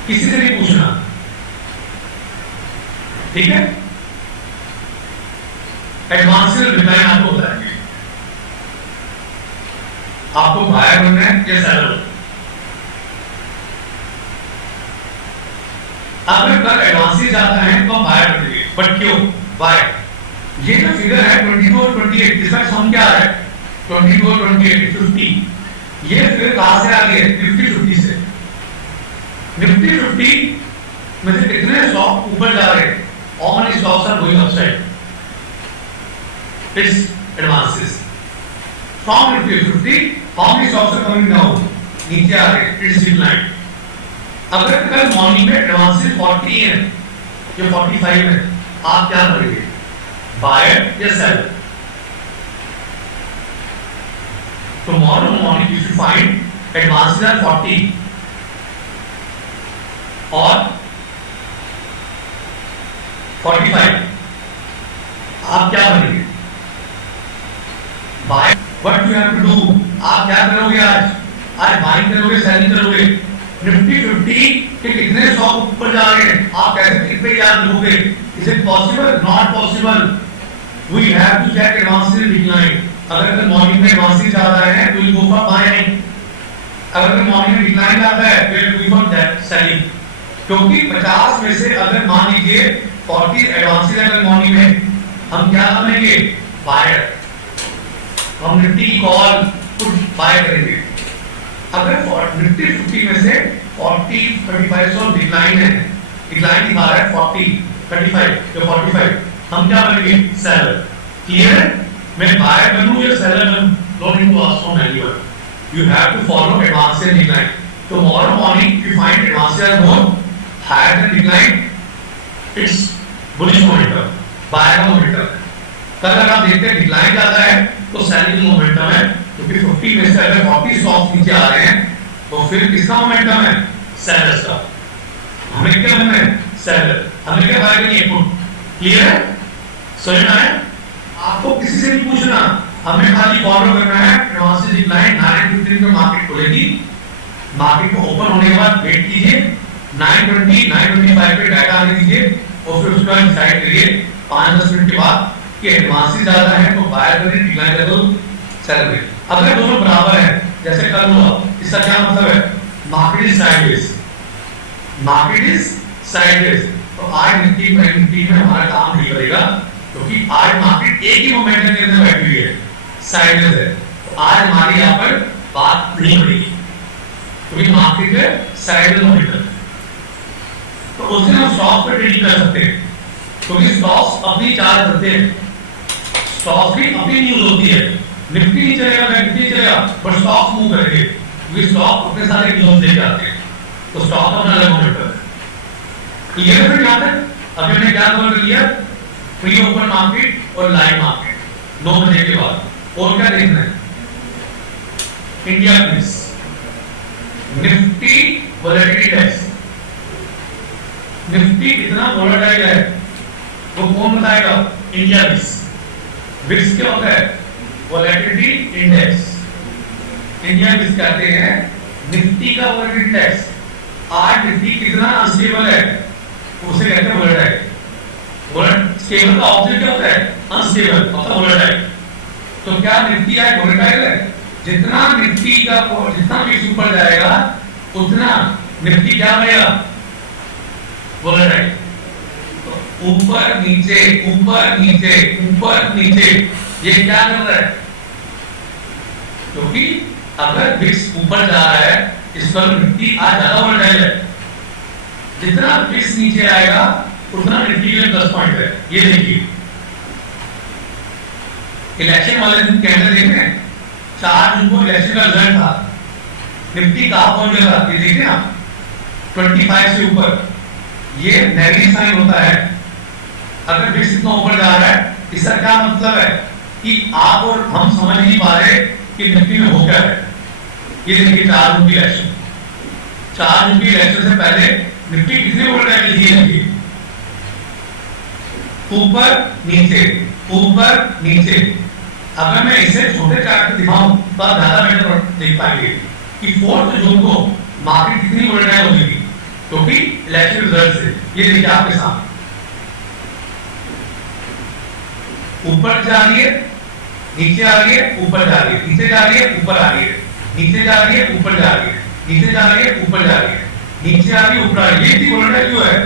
किसी से नहीं पूछना, ठीक है? एडवांस डिक्लाइन आपको बताएंगे, आपको बाय करना है या सेलर। अगर कल एडवांस जाता है तो बाय कर देंगे, बट क्यों बाय? ये जो फिगर है 22 और 28, इसका सम क्या है 22 और 28 50, ये फिगर कहां से आ गई है? निफ्टी 50 से। निफ्टी 50 में से कितने स्टॉक ऊपर जा रहे हैं? How many stocks are going upside? It's advances. From Nifty 50, how many stocks are coming down? नीचे आ रहे हैं, it's decline. अगर कल मॉर्निंग में एडवांसेस 40 है या 45 है, आप क्या करेंगे? बायर या seller? Tomorrow morning you should find advances are 40 और 45, आप क्या करेंगे? Buy. What you have to do, आप क्या करोगे? आज बाइंग करोगे, सेलिंग करोगे? निफ्टी 50 के कितने स्टॉक ऊपर जा रहे हैं, आप कैसे कितने याद रखोगे? Is it possible? Not possible. We have to check advances decline. अगर कल मॉर्निंग में एडवांसेस ज्यादा है तो यू गो फॉर बाइंग, अगर कल मॉर्निंग में डिक्लाइन आता है तो you go for that selling, क्योंकि 50 में से अगर मान लीजिए 40 एडवांसेस है कल मॉर्निंग में, हम क्या करेंगे? बायर। हम निफ्टी कॉल पुट बाय करेंगे। अगर निफ्टी 50 में से 40 35 सौ डिक्लाइन है, डिक्लाइन दिखा रहा है 40 35 या 45, हम क्या करेंगे? सेलर। क्लियर? मैं बायर बनूं या सेलर बनूं? Don't need to ask from anyone, you have to follow advance and decline. Tomorrow morning you find advances are more higher than decline, it's bullish momentum, buyer का momentum. कल अगर आप देखते हैं डिक्लाइन ज्यादा है तो सेलिंग मोमेंटम है, क्योंकि 50 में से अगर 40 स्टॉक्स नीचे आ रहे हैं तो फिर किसका मोमेंटम है? सेलर्स का। हमें क्या करना है? सेलर। हमें क्या बाय करनी है? पुट। क्लियर है? समझ में आया? आपको किसी से नहीं पूछना, हमें खाली फॉलो करना है। एडवांस डिक्लाइन 9:15 पे मार्केट खुलेगी, मार्केट को ओपन होने के बाद वेट कीजिए, 9:20 9:25 पे डाटा आने दीजिए और फिर उसका डिसाइड करिए 5-10 मिनट के बाद कि एडवांस ज्यादा है तो बाय करें, डिक्लाइन कर दो, सेल करें। अगर दोनों बराबर है जैसे कल हुआ, इसका क्या मतलब है? Market is sideways, market is sideways. तो आज निफ्टी में हमारा काम नहीं करेगा, क्योंकि आज मार्केट एक ही मोमेंटम के अंदर बैठी हुई है, साइडवेज है। तो आज हमारी यहाँ पर बात नहीं करेगी, क्योंकि मार्केट में साइडवेज मोमेंटम है। तो उस दिन हम स्टॉक पे ट्रेडिंग कर सकते हैं, क्योंकि स्टॉक्स अपनी चार्ज करते हैं, स्टॉक्स की अपनी न्यूज होती है। निफ्टी नहीं चलेगा, बैंक नहीं चलेगा, पर स्टॉक्स मूव करेंगे, क्योंकि स्टॉक अपने सारे न्यूज लेके आते हैं, तो स्टॉक अपना अलग मोमेंटम है। क्लियर है? यहाँ तक अभी हमने क्या कवर कर लिया? प्री ओपन मार्केट और लाइव मार्केट 9 बजे के बाद। और क्या देखना है? India please Nifty volatility test, Nifty कितना वोलेटाइल है वो कौन बताएगा? इंडिया बिक्स। बिक्स क्या होता है? Volatility index. इंडिया बिक्स कहते हैं निफ्टी का वोलेटिलिटी इंडेक्स। आज निफ्टी कितना अनस्टेबल है उसे कहते हैं वोलेटाइल। स्टेबल का ऑपोजिट क्या होता है? अनस्टेबल मतलब वोलेटाइल। तो क्या निफ्टी आज वोलेटाइल है? जितना निफ्टी का जितना भी ऊपर जाएगा उतना निफ्टी क्या बनेगा, वोलेटाइल। तो ऊपर नीचे ऊपर नीचे ऊपर नीचे ये क्या कर रहा है, क्योंकि अगर विक्स ऊपर जा रहा है इस पर निफ्टी आज ज्यादा वोलेटाइल है, जितना विक्स नीचे आएगा उतना निफ्टी के लिए प्लस पॉइंट है। ये देखिए इलेक्शन वाले दिन कैंडल देख रहे हैं, 4 जून को इलेक्शन का रिजल्ट था, निफ्टी कहां पहुंच गया, ये देखिए ना 25 से ऊपर, ये नेगेटिव साइन होता है। अगर विक्स इतना ऊपर जा रहा है इसका क्या मतलब है कि आप और हम समझ नहीं पा रहे कि निफ्टी में हो क्या है। ये देखिए 4 जून की इलेक्शन, 4 जून की इलेक्शन से पहले निफ्टी कितने वोलेटाइल थी, ऊपर नीचे ऊपर नीचे। अगर मैं इसे छोटे चार्ट पे दिखाऊं तो आप ज्यादा बेटर देख पाएंगे कि 4 जून को मार्केट कितनी वोलेटाइल होगी थी, क्योंकि इलेक्शन रिजल्ट से। ये देखिए आपके सामने ऊपर जा रही है, नीचे आ रही है, ऊपर जा रही है, नीचे जा रही है, ऊपर आ रही है, नीचे जा रही है, ऊपर जा रही है, नीचे जा रही है, ऊपर जा रही है, नीचे आ रही है, ऊपर आ रही है। ये इतनी वोलेटाइल क्यों है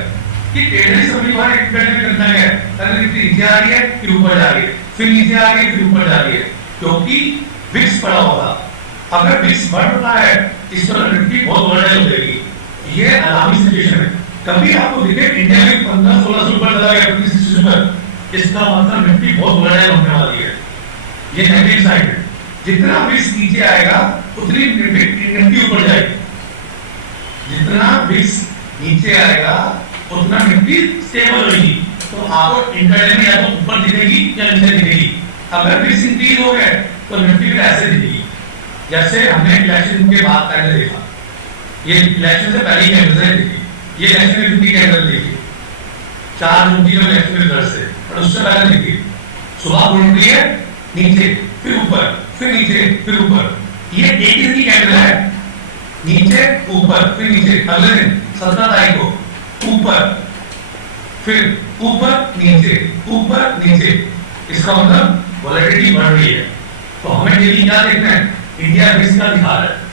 कि ट्रेडर समझ बार एक्सपेरिमेंट करना है, अगर नीचे आ रही है फिर ऊपर जा रही है, फिर नीचे आ रही है फिर ऊपर जा रही है, क्योंकि विक्स पड़ा होगा। अगर विक्स बढ़ रहा है इस तरह निफ्टी बहुत वोलेटाइल हो जाएगी। ये अलार्मिंग सिचुएशन है। कभी आपको दिखे इंडिया में 15-16 ऊपर चला गया 26 पर, इसका मतलब निफ्टी बहुत वोलेटाइल होने वाली है। ये नेगेटिव साइड है। जितना विक्स नीचे आएगा उतनी निफ्टी ऊपर जाएगी, जितना विक्स नीचे आएगा उतना निफ्टी स्टेबल होगी। तो आपको इंट्राडे में या तो ऊपर दिखेगी या नीचे दिखेगी। अगर विक्स इंक्रीज हो गया तो निफ्टी भी ऐसे दिखेगी, जैसे हमने इलेक्शन के बाद पहले देखा। ये इलेक्शन से पहले कैंडल देखी, ये इलेक्शन में निफ्टी कैंडल देखी 4 जून की इलेक्शन रिजल्ट से, और उससे पहले देखी सुबह बोल रही है नीचे फिर ऊपर फिर नीचे फिर ऊपर। ये एक दिन की कैंडल है, नीचे ऊपर फिर नीचे। अगले दिन 17 तारीख को ऊपर फिर ऊपर नीचे ऊपर नीचे। इसका मतलब वोलेटिलिटी बढ़ रही है। तो हमें डेली क्या देखना है, इंडिया विक्स का दिखा रहा है।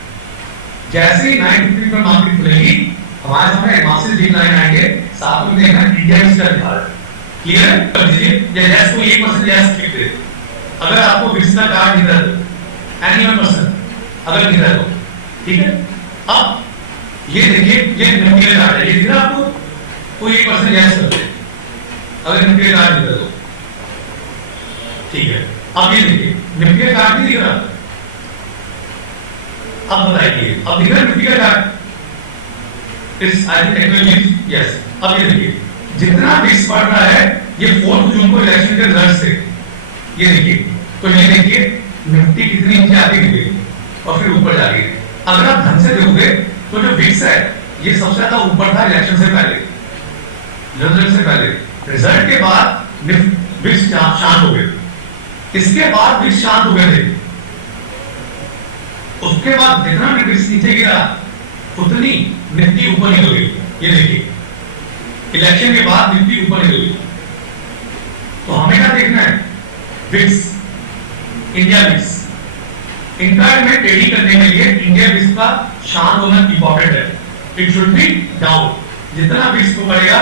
जैसे ही 950 पर मार्केट खुलेगी हमारे सामने मासिक डिक्लाइन आएंगे, साथ में देखना इंडिया विक्स का दिखा रहा है। क्लियर कर दीजिए। या जैसे कोई 1% जैसे क्लिक दे, अगर आपको विक्स का कार्ड दिख रहा है एनी 1% अगर दिख रहा है तो ठीक है। अब ये देखिए ये निफ्टी का कार्ड है, ये दिख रहा है आपको, कोई 1% जैसे कर दे अगर निफ्टी का कार्ड दिख रहा है तो ठीक है। अब ये देखिए निफ्टी का कार्ड नहीं दिख रहा, अब बताइए अब दिख रहा है निफ्टी का कार्ड। इस आई थिंक टेक्नोलॉजी यस। अब ये देखिए जितना विक्स बढ़ रहा है ये 4 जून को इलेक्शन के रिजल्ट से, ये देखिए तो ये देखिए निफ्टी कितनी नीचे आती गई और फिर ऊपर जा रही है। अगर आप ढंग से देखोगे तो जो विक्स है ये सबसे ज्यादा ऊपर था इलेक्शन से पहले, रिजल्ट से पहले। रिजल्ट के बाद विक्स शांत हो गए, इसके बाद विक्स शांत हो गए थे, उसके बाद जितना विक्स नीचे गिरा उतनी निफ्टी ऊपर निकल गई। ये देखिए इलेक्शन के बाद निफ्टी ऊपर निकल गई। तो हमें क्या देखना है, विक्स इंडिया विक्स। इंट्राडे में ट्रेडिंग करने के लिए इंडिया विक्स का शांत होना इंपॉर्टेंट है। It should be down. जितना विक्स को बढ़ेगा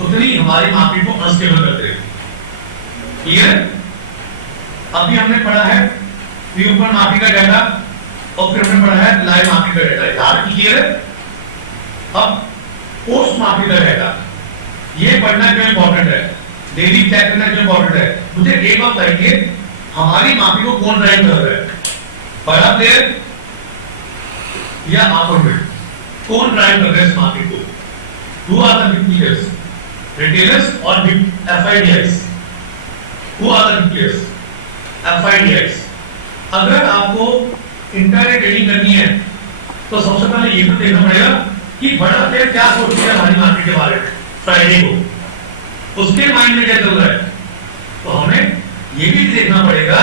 उतनी हमारी मार्केट को अनस्टेबल करते हैं। क्लियर। अभी हमने पढ़ा है प्री ओपन मार्केट का डेटा और फिर हमने पढ़ा है लाइव मार्केट का डेटा। यार क्लियर है। अब पोस्ट मार्केट का डेटा ये पढ़ना क्यों इंपॉर्टेंट है, डेली चेक करना क्यों इंपॉर्टेंट है। मुझे एक बात बताइए, हमारी मार्केट को कौन ड्राइव कर रहा है, बड़ा प्लेयर या अपोजिट? कौन ड्राइव कर रहा है इस मार्केट को? Who are the big players, retailers और FIIs DIIs? Who are the big players? FIIs DIIs. अगर आपको इंट्राडे ट्रेडिंग करनी है तो सबसे पहले ये तो देखना पड़ेगा कि बड़ा प्लेयर क्या सोच रहा है हमारी मार्केट के बारे में फ्राइडे को, उसके माइंड में क्या चल रहा है। तो हमें ये भी देखना पड़ेगा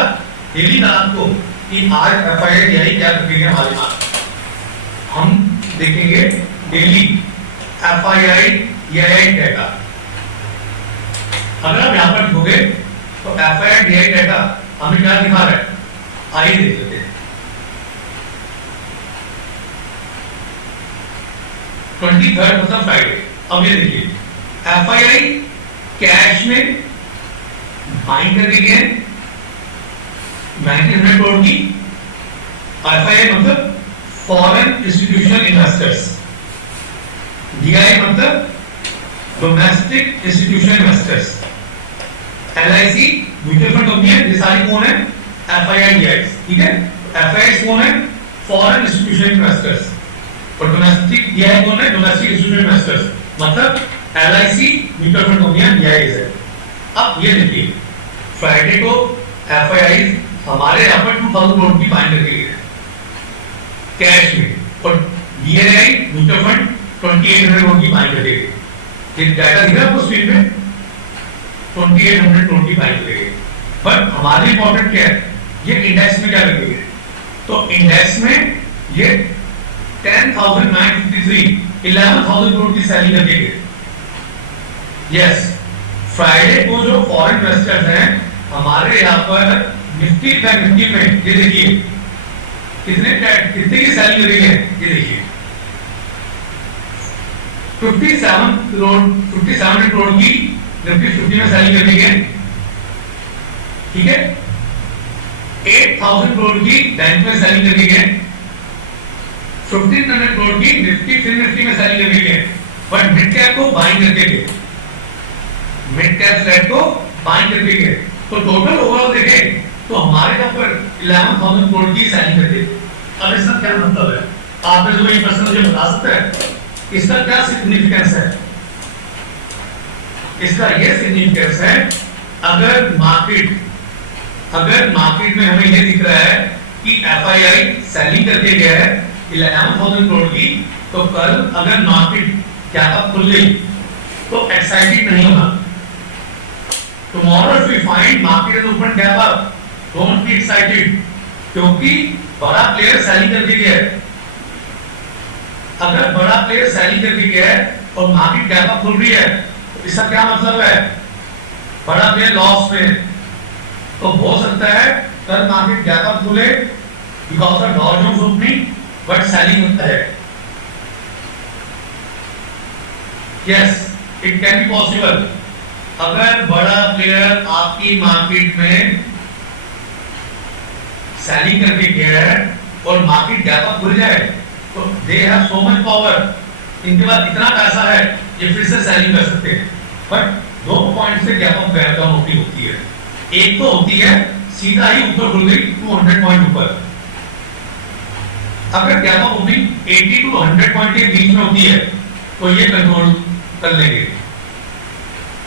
डेली रात को कि आज एफआईडीआई क्या कर रही है हमारी मार्केट। हम देखेंगे डेली एफआईआई डेटा। अगर आप यहां पर देखोगे तो एफआईडीआई डेटा हमें क्या दिखा रहा है, आइए देख लेते हैं। 23rd मतलब फ्राइडे। अब ये देखिए एफआईआई कैश में बाइंग करने के 1900 करोड़ की, एफआईआई मतलब फॉरेन इंस्टीट्यूशनल इन्वेस्टर्स, डीआई मतलब domestic institutional investors, LIC mutual fund company है, ये सारी कौन है? एफआईआई डीआई, ठीक है। एफआईआई कौन है? फॉरेन इंस्टीट्यूशनल इन्वेस्टर्स, और डोमेस्टिक डीआई कौन है? डोमेस्टिक इंस्टीट्यूशनल इन्वेस्टर्स, मतलब एलआईसी म्यूचुअल फंड कंपनियां डीआई है। अब ये देखिए फ्राइडे को एफआईआई हमारे यहाँ पर 2000 करोड़ की बाइंग करके गए कैश में, और डीआई म्यूचुअल फंड 2800 करोड़ की बाइंग करके गए। ये डाटा दिख रहा है आपको स्क्रीन पे, 2800 करोड़ की बाइंग करके गए। बट हमारे इंपॉर्टेंट क्या है, ये इंडेक्स में क्या करके गए? तो इंडेक्स में ये 10,953 11,000 करोड़ की सेलिंग करके गए। यस, फ्राइडे को जो फॉरेन इन्वेस्टर्स हैं हमारे यहाँ पर निफ्टी बैंक निफ्टी में, ये देखिए कितने की सेलिंग करी है, ये देखिए 57 करोड़ की निफ्टी 50 में सेलिंग करी है, ठीक है। 8,000 करोड़ की बैंक में सेलिंग करी है, 1500 करोड़ की निफ्टी फिर निफ्टी में सेलिंग करी है, बट मिड कैप को बाइंग करके गए, मिड कैप फ्लैट को बाइंग करके गए। तो टोटल ओवरऑल देखें तो हमारे यहाँ पर 11,000 करोड़ की सेलिंग करके। अब इसका क्या मतलब है, आप में जो ये प्रश्न मुझे बता सकते हैं इसका क्या सिग्निफिकेंस है? इसका ये सिग्निफिकेंस है, अगर मार्केट में हमें ये दिख रहा है कि एफआईआई सेलिंग करके गया है 11,000 करोड़ की, तो कल अगर मार्केट क्या खुल गई तो एक्साइटेड नहीं होना। Tomorrow if we find market is open gap up, don't be excited, क्योंकि बड़ा प्लेयर सेलिंग करके गया है। अगर बड़ा प्लेयर सेलिंग करके गया है और मार्केट गैप अप खुल रही है, तो इसका क्या मतलब है? बड़ा प्लेयर लॉस में, तो हो सकता है कल मार्केट गैप अप खुले बिकॉज ऑफ डॉ जोन्स ओपनिंग, बट सेलिंग होता है। Yes, it can be possible. अगर बड़ा प्लेयर आपकी मार्केट में सेलिंग करके गया है और मार्केट गैप अप खुल जाए, तो they have so much power, इनके पास इतना पैसा है ये फिर से सेलिंग कर सकते हैं। बट 2 पॉइंट से गैप अप डाउन होती है। एक तो होती है सीधा ही ऊपर खुल गई 200 पॉइंट ऊपर, अगर gap up opening 80 to 100 point के बीच में होती है तो ये कंट्रोल कर लेंगे।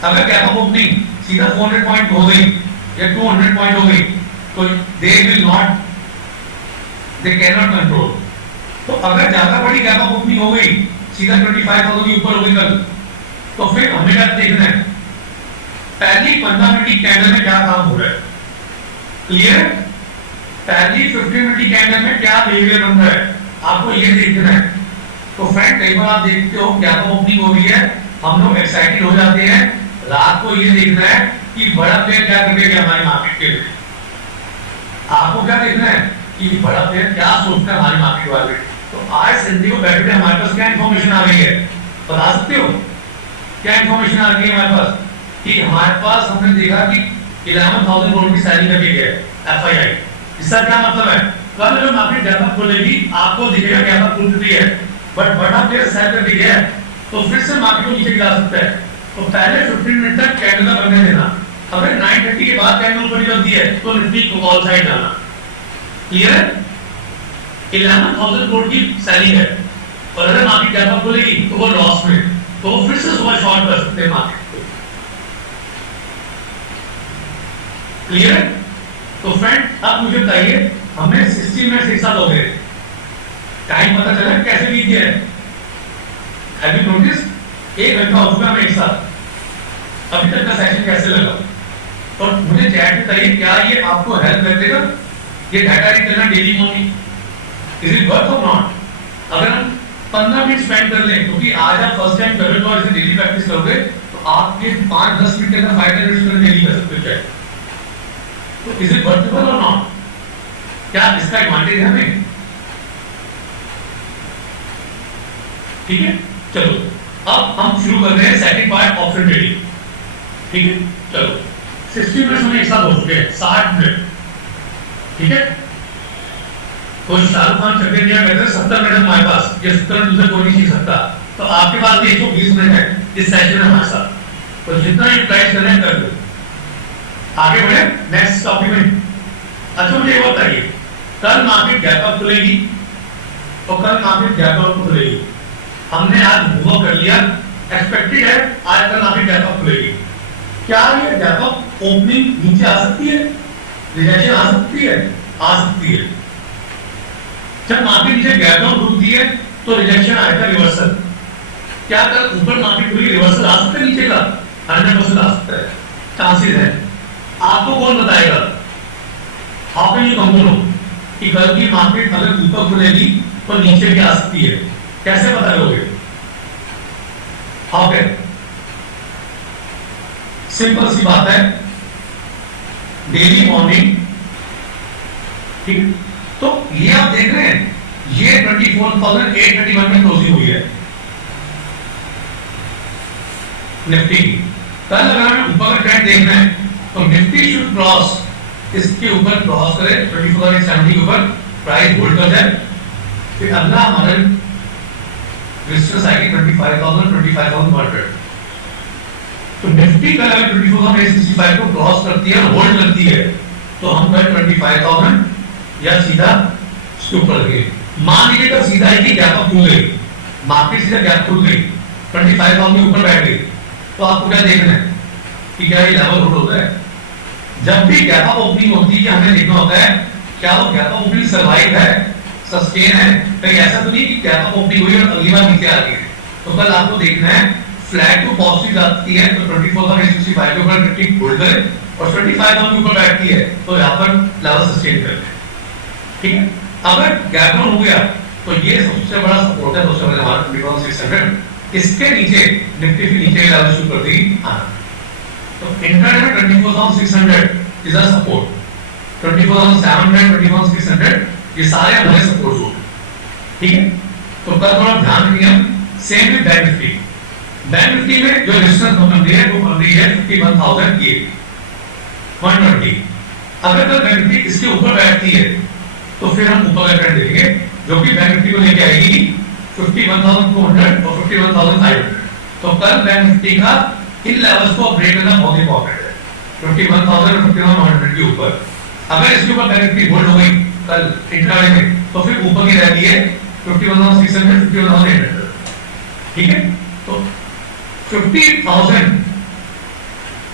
अगर गैप अप ओपनिंग सीधा 400 पॉइंट हो गई या 200 पॉइंट हो गई, तो they will not, they can not control. तो अगर ज्यादा बड़ी गैप अप ओपनिंग हो गई, सीधा 25,000 के ऊपर हो गई कल, तो फिर हमें क्या देखना है, पहली 15 मिनट की कैंडल में क्या काम हो रहा है, क्लियर? पहली 15 मिनट की कैंडल में क्या बिहेवियर बन रहा है, आपको ये देखना है। तो फ्रेंड कई बार आप देखते हो गैप अप ओपनिंग हो रही है, हम लोग एक्साइटेड हो जाते हैं, रात को ये देखना है कि बड़ा प्लेयर क्या करेगा हमारी मार्केट के लिए। आपको क्या देखना है कि बड़ा प्लेयर क्या सोचता है हमारी मार्केट वाले। तो आज संडे को बैठे हमारे पास क्या इंफॉर्मेशन आ गई है, बता सकते हो क्या इंफॉर्मेशन आ गई है हमारे पास? कि हमारे पास हमने देखा कि 11,000 करोड़ की सेलिंग करके गया एफआईआई। इसका क्या मतलब है, कल जब मार्केट गैप अप खोलेगी आपको दिखेगा गैप अप खुल चुकी है, बट बड़ा प्लेयर सेल करके गया है, तो फिर से मार्केट को नीचे गिरा सकता है। तो पहले 15 मिनट तक कैंडल बनने देना, अगर 9:30 के बाद कैंडल ऊपर निकलती है तो निफ्टी को ऑल साइड जाना। क्लियर है? 11,000 करोड़ की सेलिंग है और अगर मार्केट गैप अप खोलेगी तो वो लॉस में, तो फिर से सुबह शॉर्ट कर सकते हैं मार्केट को। क्लियर है? तो फ्रेंड अब मुझे बताइए, हमने 60 मिनट एक साथ हो गए, टाइम पता चला कैसे बीत गया है? Have you notice? 1 घंटा हो चुका है एक साथ, अभी तक का सेशन कैसे लगा? और मुझे चैट में बताइए क्या ये आपको हेल्प करेगा ये डाटा रीड करना daily morning? Is it worth और नॉट? अगर हम 15 मिनट स्पेंड कर लें, क्योंकि आज आप फर्स्ट टाइम कर रहे हो और इसे डेली प्रैक्टिस करोगे तो आप ये 5-10 मिनट के अंदर 5-10 मिनट डेली कर सकते हो चैट। तो इज इट वर्थेबल और नॉट? क्या इसका एडवांटेज है हमें? ठीक है, चलो अब हम शुरू कर रहे हैं सेकंड पार्ट ऑप्शन ट्रेडिंग। ठीक है, चलो 60 मिनट हमें एक साथ हो चुके हैं, 60 मिनट। ठीक है, तो शाहरुख खान चक्कर क्या कहते हैं 70 मिनट हमारे पास, ये 70 मिनट कोई नहीं सीख सकता, तो आपके पास भी 120 मिनट है इस सेशन में हमारे साथ, तो जितना यूटिलाइज कर रहे हैं कर दो। आगे बढ़े नेक्स्ट टॉपिक में। अच्छा मुझे ये बताइए, कल मार्केट गैप अप खुलेगी और कल मार्केट गैप अप खुलेगी, हमने आज मूव कर लिया, एक्सपेक्टेड है आज कल मार्केट गैप अप खुलेगी। क्या ये गैप अप ओपनिंग नीचे आ सकती है, रिजेक्शन आ सकती है? आ सकती है। जब मार्केट नीचे गैप डाउन रुकती है तो रिजेक्शन आएगा रिवर्सल। क्या कल ऊपर मार्केट खुली रिवर्सल आ सकता है नीचे का? 100% आ सकता है, चांसेस है। आपको कौन बताएगा? हाउ कैन यू कंक्लूड कि कल की मार्केट अगर ऊपर खुलेगी तो नीचे भी आ सकती है? कैसे पता करोगे? How can? सिंपल सी बात है, डेली मॉर्निंग। ठीक, तो ये आप देख रहे हैं ये 24,831 में क्लोजिंग हुई है निफ्टी की। कल अगर हमें ऊपर का ट्रेंड देखना है तो निफ्टी शुड क्रॉस, इसके ऊपर क्रॉस करे 24,870 के ऊपर, प्राइस होल्ड कर जाए, फिर अगला हमारा रेजिस्टेंस आएगी 25,100। तो निफ्टी का अगर 24,865 को क्रॉस करती है, होल्ड करती है, तो हम कल 25,000 या सीधा इसके ऊपर गए। मान लीजिए कल सीधा है कि गैप अप खुल गई, मार्केट सीधा गैप खुल गई, 25,000 के ऊपर बैठ गई, तो आपको क्या देखना है कि क्या ये लेवल होल्ड होता है? जब भी गैप अप ओपनिंग होती है हमें देखना होता है क्या वो गैप अप ओपनिंग सर्वाइव है, सस्टेन है, कहीं ऐसा तो नहीं कि गैप अप ओपनिंग हुई और अगली बार नीचे आ गई है। तो कल आपको देखना है फ्लैट टू पॉजिटिव जाती है तो 24,865 के ऊपर निफ्टी होल्ड करे और 25,000 के ऊपर बैठती है तो यहाँ पर लेवल सस्टेन करते हैं। ठीक है, अगर गैप डाउन हो गया तो ये सबसे बड़ा सपोर्ट है दोस्तों हमारा 24,600, इसके नीचे निफ्टी भी नीचे लेवल शुरू कर देगी आना। तो इंट्राडे में 24,600 इज अ सपोर्ट, 24,700 24,600 ये सारे हमारे सपोर्ट जोन। ठीक है, तो कल थोड़ा ध्यान रखिए हम। Same with bank Nifty, bank Nifty में जो रेजिस्टेंस बन रही है वो बन रही है 51,000 की 120। अगर कल बैंक निफ्टी इसके ऊपर बैठती है तो फिर हम ऊपर का ट्रेंड देखेंगे जो कि बैंक निफ्टी को लेके आएगी 51,200 और 51,500। तो कल बैंक निफ्टी का इन लेवल्स को ब्रेक करना बहुत इंपॉर्टेंट है, 51,000 और 51,100 के ऊपर। अगर इसके ऊपर बैंक निफ्टी होल्ड हो गई कल इंट्राडे में तो फिर ऊपर की रहती है 51,600 51,800। ठीक है, तो 50,000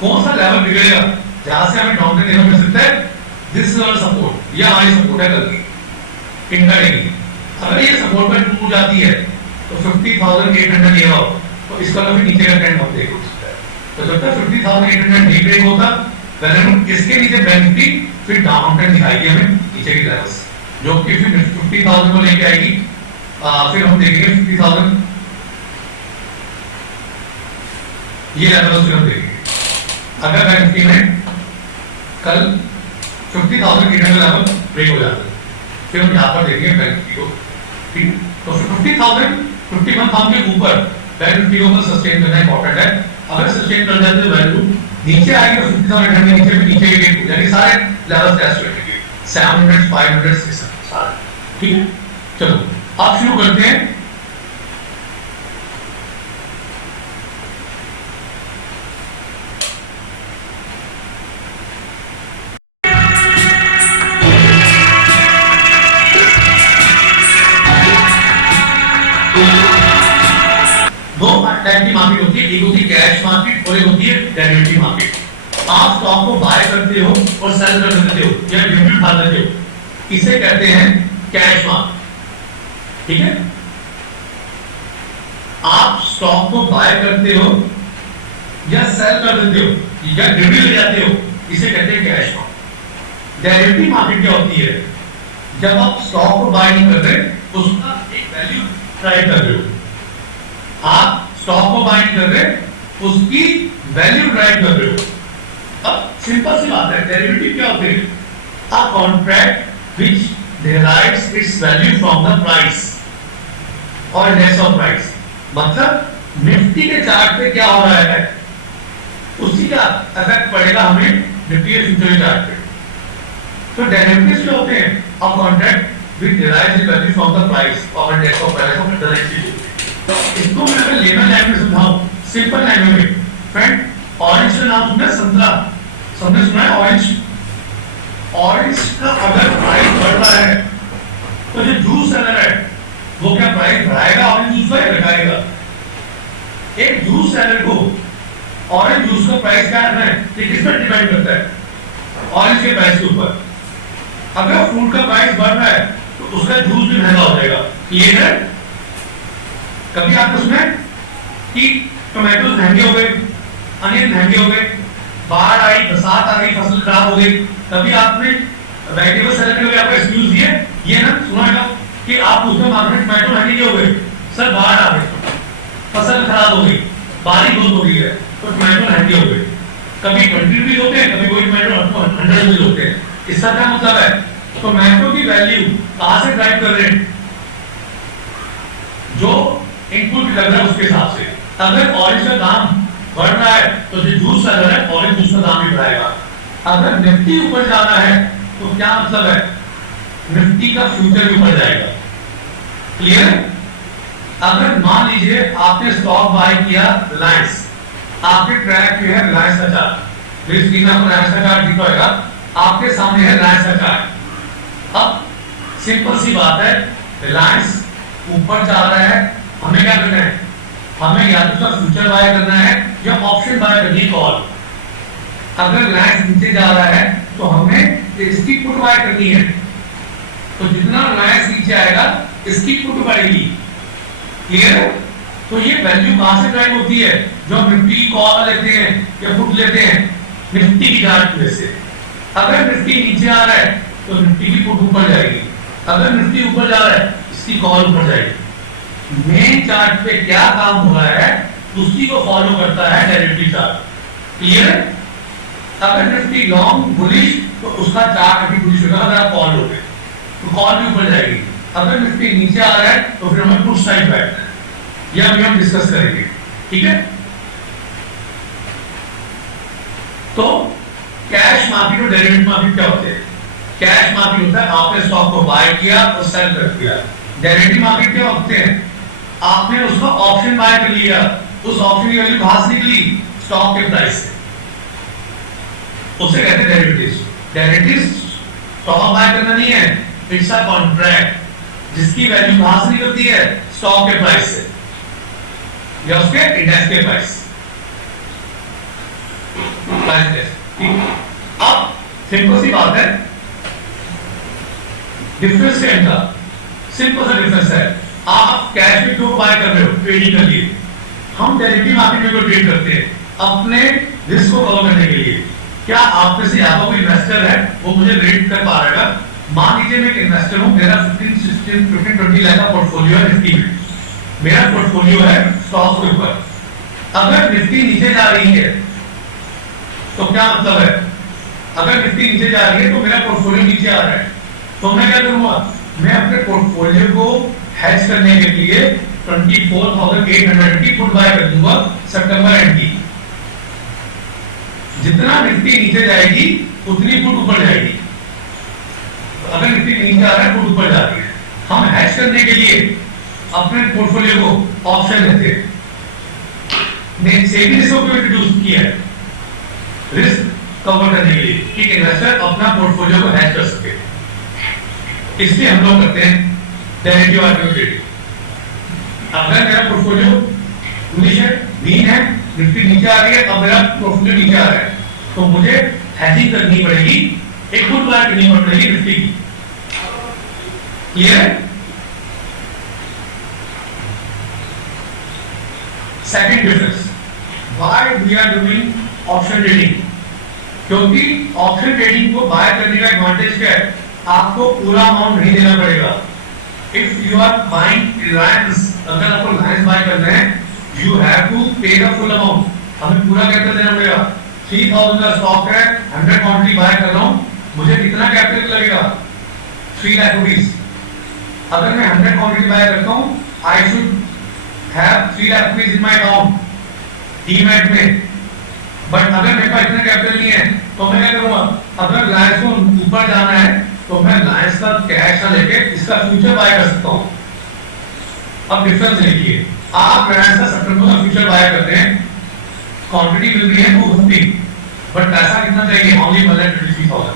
कौन सा लेवल बिगड़ेगा जहां से हमें डाउन ट्रेंड देखने मिल सकता है? दिस इज आवर सपोर्ट, ये हमारी सपोर्ट है कल की इंट्राडे की। अगर ये सपोर्ट पर टूट जाती है तो 50,800 ये हो तो इसका कभी नीचे का ट्रेंड हम देख सकते हैं। तो जब तक 50,800 नहीं ब्रेक होता वैल्यू इसके नीचे बैंक निफ्टी फिर डाउन ट्रेंड दिखाएगी हमें नीचे की लेवल्स, जो कि फिर 50,000 को लेके आएगी। फिर हम देखेंगे 50,000 ये लेवल फिर हम देखेंगे। अगर बैंक निफ्टी में कल 50,800 लेवल ब्रेक हो जाता है फिर हम यहाँ पर देखेंगे बैंक निफ्टी को। ठीक, तो 50,000 51,000 के ऊपर बैंक निफ्टी को सस्टेन करना इंपॉर्टेंट है। अगर सस्टेन कर जाते हैं वैल्यू नीचे आएगी तो 50,800 के नीचे भी नीचे ही यानी सारे लेवल्स टेस्ट हो जाएंगे 700 500 600 सारे। ठीक है, चलो आप शुरू करते हैं। दो टाइप की मार्केट होती है, एक होती है कैश मार्केट और एक होती है डेरिवेटिव मार्केट। आप स्टॉक को बाय करते हो और सेल कर देते हो या डिविडेंड खा लेते हो, इसे कहते हैं कैश मार्केट। ठीक है, आप स्टॉक को बाय करते हो या सेल कर देते हो या डिविडेंड ले जाते हो, इसे कहते हैं कैश मार्केट। डेरिवेटिव मार्केट क्या होती है? जब आप स्टॉक को बाय नहीं कर रहे उसका एक वैल्यू ट्राई कर रहे हो, आप स्टॉक को बाय कर रहे उसकी वैल्यू ड्राइव कर रहे हो। अब सिंपल सी बात है, डेरिवेटिव क्या होते हैं? A contract which derives its value from the price or index of price। मतलब निफ्टी के चार्ट पे क्या हो रहा है उसी का इफेक्ट पड़ेगा हमें निफ्टी के फ्यूचर के चार्ट पे। तो डेरिवेटिव्स जो होते हैं a contract which derives the value from the price of an debt of price of currency. तो इसको मैं अगर लेमन लैंग्वेज में समझाऊं, सिंपल लैंग्वेज में, फ्रेंड ऑरेंज का नाम सुना है, संतरा सबने सुना है ऑरेंज। ऑरेंज का अगर प्राइस बढ़ रहा है तो जो जूस सेलर है वो क्या प्राइस बढ़ाएगा ऑरेंज जूस का या घटाएगा? एक जूस सेलर को ऑरेंज जूस का प्राइस क्या है ये किस पर डिपेंड करता है? ऑरेंज के प्राइस के ऊपर। अगर फ्रूट का प्राइस बढ़ रहा है तो उसका जूस भी महंगा हो जाएगा। क्लियर है? कभी आपने सुना है कि टोमेटो महंगे हो गए, अनियन महंगे हो गए, बाढ़ आई, बरसात आ गई, फसल खराब हो गई? कभी आपने वेजिटेबल सेलर के लिए आपको एक्सक्यूज दिए ये ना सुना है कि आप उसमें मार्केट टोमेटो महंगे क्यों हो गए? सर बाढ़ आ गई, फसल खराब हो गई, बारिश बहुत हो गई है तो टोमेटो महंगे हो गए। कभी 20 रुपीज होते हैं, कभी कोई टोमेटो 100 रुपीज होते हैं। इसका क्या मतलब है? टोमेटो की वैल्यू कहां से ड्राइव कर रहे हैं? जो इनपुट लग रहा है उसके हिसाब से। अगर ऑरेंज का दाम बढ़ रहा है तो जो जूस सेलर है ऑरेंज जूस का दाम भी बढ़ाएगा। अगर निफ्टी ऊपर जाना है तो क्या मतलब है? निफ्टी का फ्यूचर भी ऊपर जाएगा। क्लियर? अगर मान लीजिए आपने स्टॉक बाय किया रिलायंस, आपके ट्रैक पे है रिलायंस का चार्ट, स्क्रीन में आपको रिलायंस का चार्ट दिख रहा होगा, आपके सामने है रिलायंस का चार्ट। अब सिंपल सी बात है, रिलायंस ऊपर जा रहा है, हमें क्या करना है? हमें या तो उसका फ्यूचर बाय करना है या ऑप्शन बाय करनी है, कॉल। अगर रिलायंस नीचे जा रहा है तो हमें इसकी पुट बाय करनी है। तो जितना रिलायंस नीचे आएगा इसकी पुट बढ़ेगी। क्लियर? तो ये वैल्यू कहां से ड्राइव होती है? जो हम निफ्टी की कॉल लेते हैं या पुट लेते हैं निफ्टी की चार्ट में से। अगर निफ्टी नीचे आ रहा है तो निफ्टी की पुट ऊपर जाएगी, अगर निफ्टी ऊपर जा रहा है इसकी कॉल ऊपर जाएगी। मेन चार्ट पे क्या काम हो रहा है उसी को फॉलो करता है डेरिवेटिव चार्ट। क्लियर? अगर निफ्टी लॉन्ग बुलिश तो उसका चार्ट भी बुलिश होगा। अगर आप कॉल लोगे तो कॉल भी ऊपर जाएगी। अगर निफ्टी नीचे आ रहा है तो फिर हमें पुट साइड बैठना है, यह अभी हम डिस्कस करेंगे। ठीक है? तो कैश मार्केट और डेरिवेटिव मार्केट क्या होते हैं? कैश मार्केट होता है आपने स्टॉक को बाय किया और सेल कर दिया। डेरिवेटिव मार्केट क्या होते हैं? आपने उसका ऑप्शन बाय कर लिया, उस ऑप्शन की वैल्यू कहां से निकली? स्टॉक के प्राइस से, उसे कहते हैं डेरिवेटिव्स। डेरिवेटिव्स स्टॉक बाय करना नहीं है, इट्स अ कॉन्ट्रैक्ट जिसकी वैल्यू कहां से निकलती है? स्टॉक के प्राइस से या उसके इंडेक्स के प्राइस। अब सिंपल सी बात है, डिफरेंस क्या इनका? सिंपल सा डिफरेंस है। आप कैश में क्यों बाय कर रहे हो? ट्रेडिंग के लिए। हम डेरिवेटिव मार्केट में क्यों ट्रेड करते हैं? अपने रिस्क को कवर करने के लिए। क्या आप में से या कोई इन्वेस्टर है वो मुझे रेट कर पा रहा है? मान लीजिए मैं एक इन्वेस्टर हूं, मेरा 15-20 लाख का पोर्टफोलियो है निफ्टी में, मेरा पोर्टफोलियो है स्टॉक के ऊपर। अगर निफ्टी नीचे जा रही है तो क्या मतलब है? अगर निफ्टी नीचे जा रही है तो मेरा पोर्टफोलियो नीचे आ रहा है, तो मैं क्या करूंगा? मैं अपने पोर्टफोलियो को हेज करने के लिए 24,800 की पुट बाय कर दूंगा सितंबर एंड की। जितना निफ्टी नीचे जाएगी उतनी पुट ऊपर जाएगी। तो अगर निफ्टी नीचे आ रहा है पुट ऊपर जा रही है, हम हेज करने के लिए अपने पोर्टफोलियो को ऑप्शन लेते हैं। ने सेविंग रिस्क को इंट्रोड्यूस किया है रिस्क कवर करने के लिए कि इन्वेस्टर अपना पोर्टफोलियो को हेज कर सके। इसलिए हम लोग करते हैं डेरिवेटिव मार्केट ट्रेडिंग। अगर मेरा पोर्टफोलियो बुलिश है, ग्रीन है, निफ्टी नीचे आ रही है, अब मेरा पोर्टफोलियो नीचे आ रहा है, तो मुझे हेजिंग करनी पड़ेगी, एक पुट बाय करनी पड़ेगी निफ्टी की। Clear? Second difference, why we are doing option trading? क्योंकि ऑप्शन ट्रेडिंग को बाय करने का एडवांटेज क्या है? आपको पूरा अमाउंट नहीं देना पड़ेगा। If you are buying Reliance, अगर आपको रिलायंस बाय करना है, you have to pay the full amount. हमें पूरा कैपिटल देना पड़ेगा। 3000 का स्टॉक है, 100 क्वांटिटी बाय कर रहा हूं, मुझे कितना कैपिटल लगेगा? 3 लाख रुपीस। अगर मैं 100 क्वांटिटी बाय करता हूं, I should have 3 lakh rupees in my account demat में, बट अगर मेरे पास इतना कैपिटल नहीं है तो मैं क्या करूंगा, अगर रिलायंस को ऊपर जाना है तो मैं रिलायंस का कैश ना लेके इसका फ्यूचर बाय कर सकता हूं। अब डिफरेंस देखिए, आप रिलायंस का सितंबर का फ्यूचर बाय करते हैं, क्वांटिटी मिल रही है 250, बट पैसा कितना चाहिए, ओनली 1,23,000,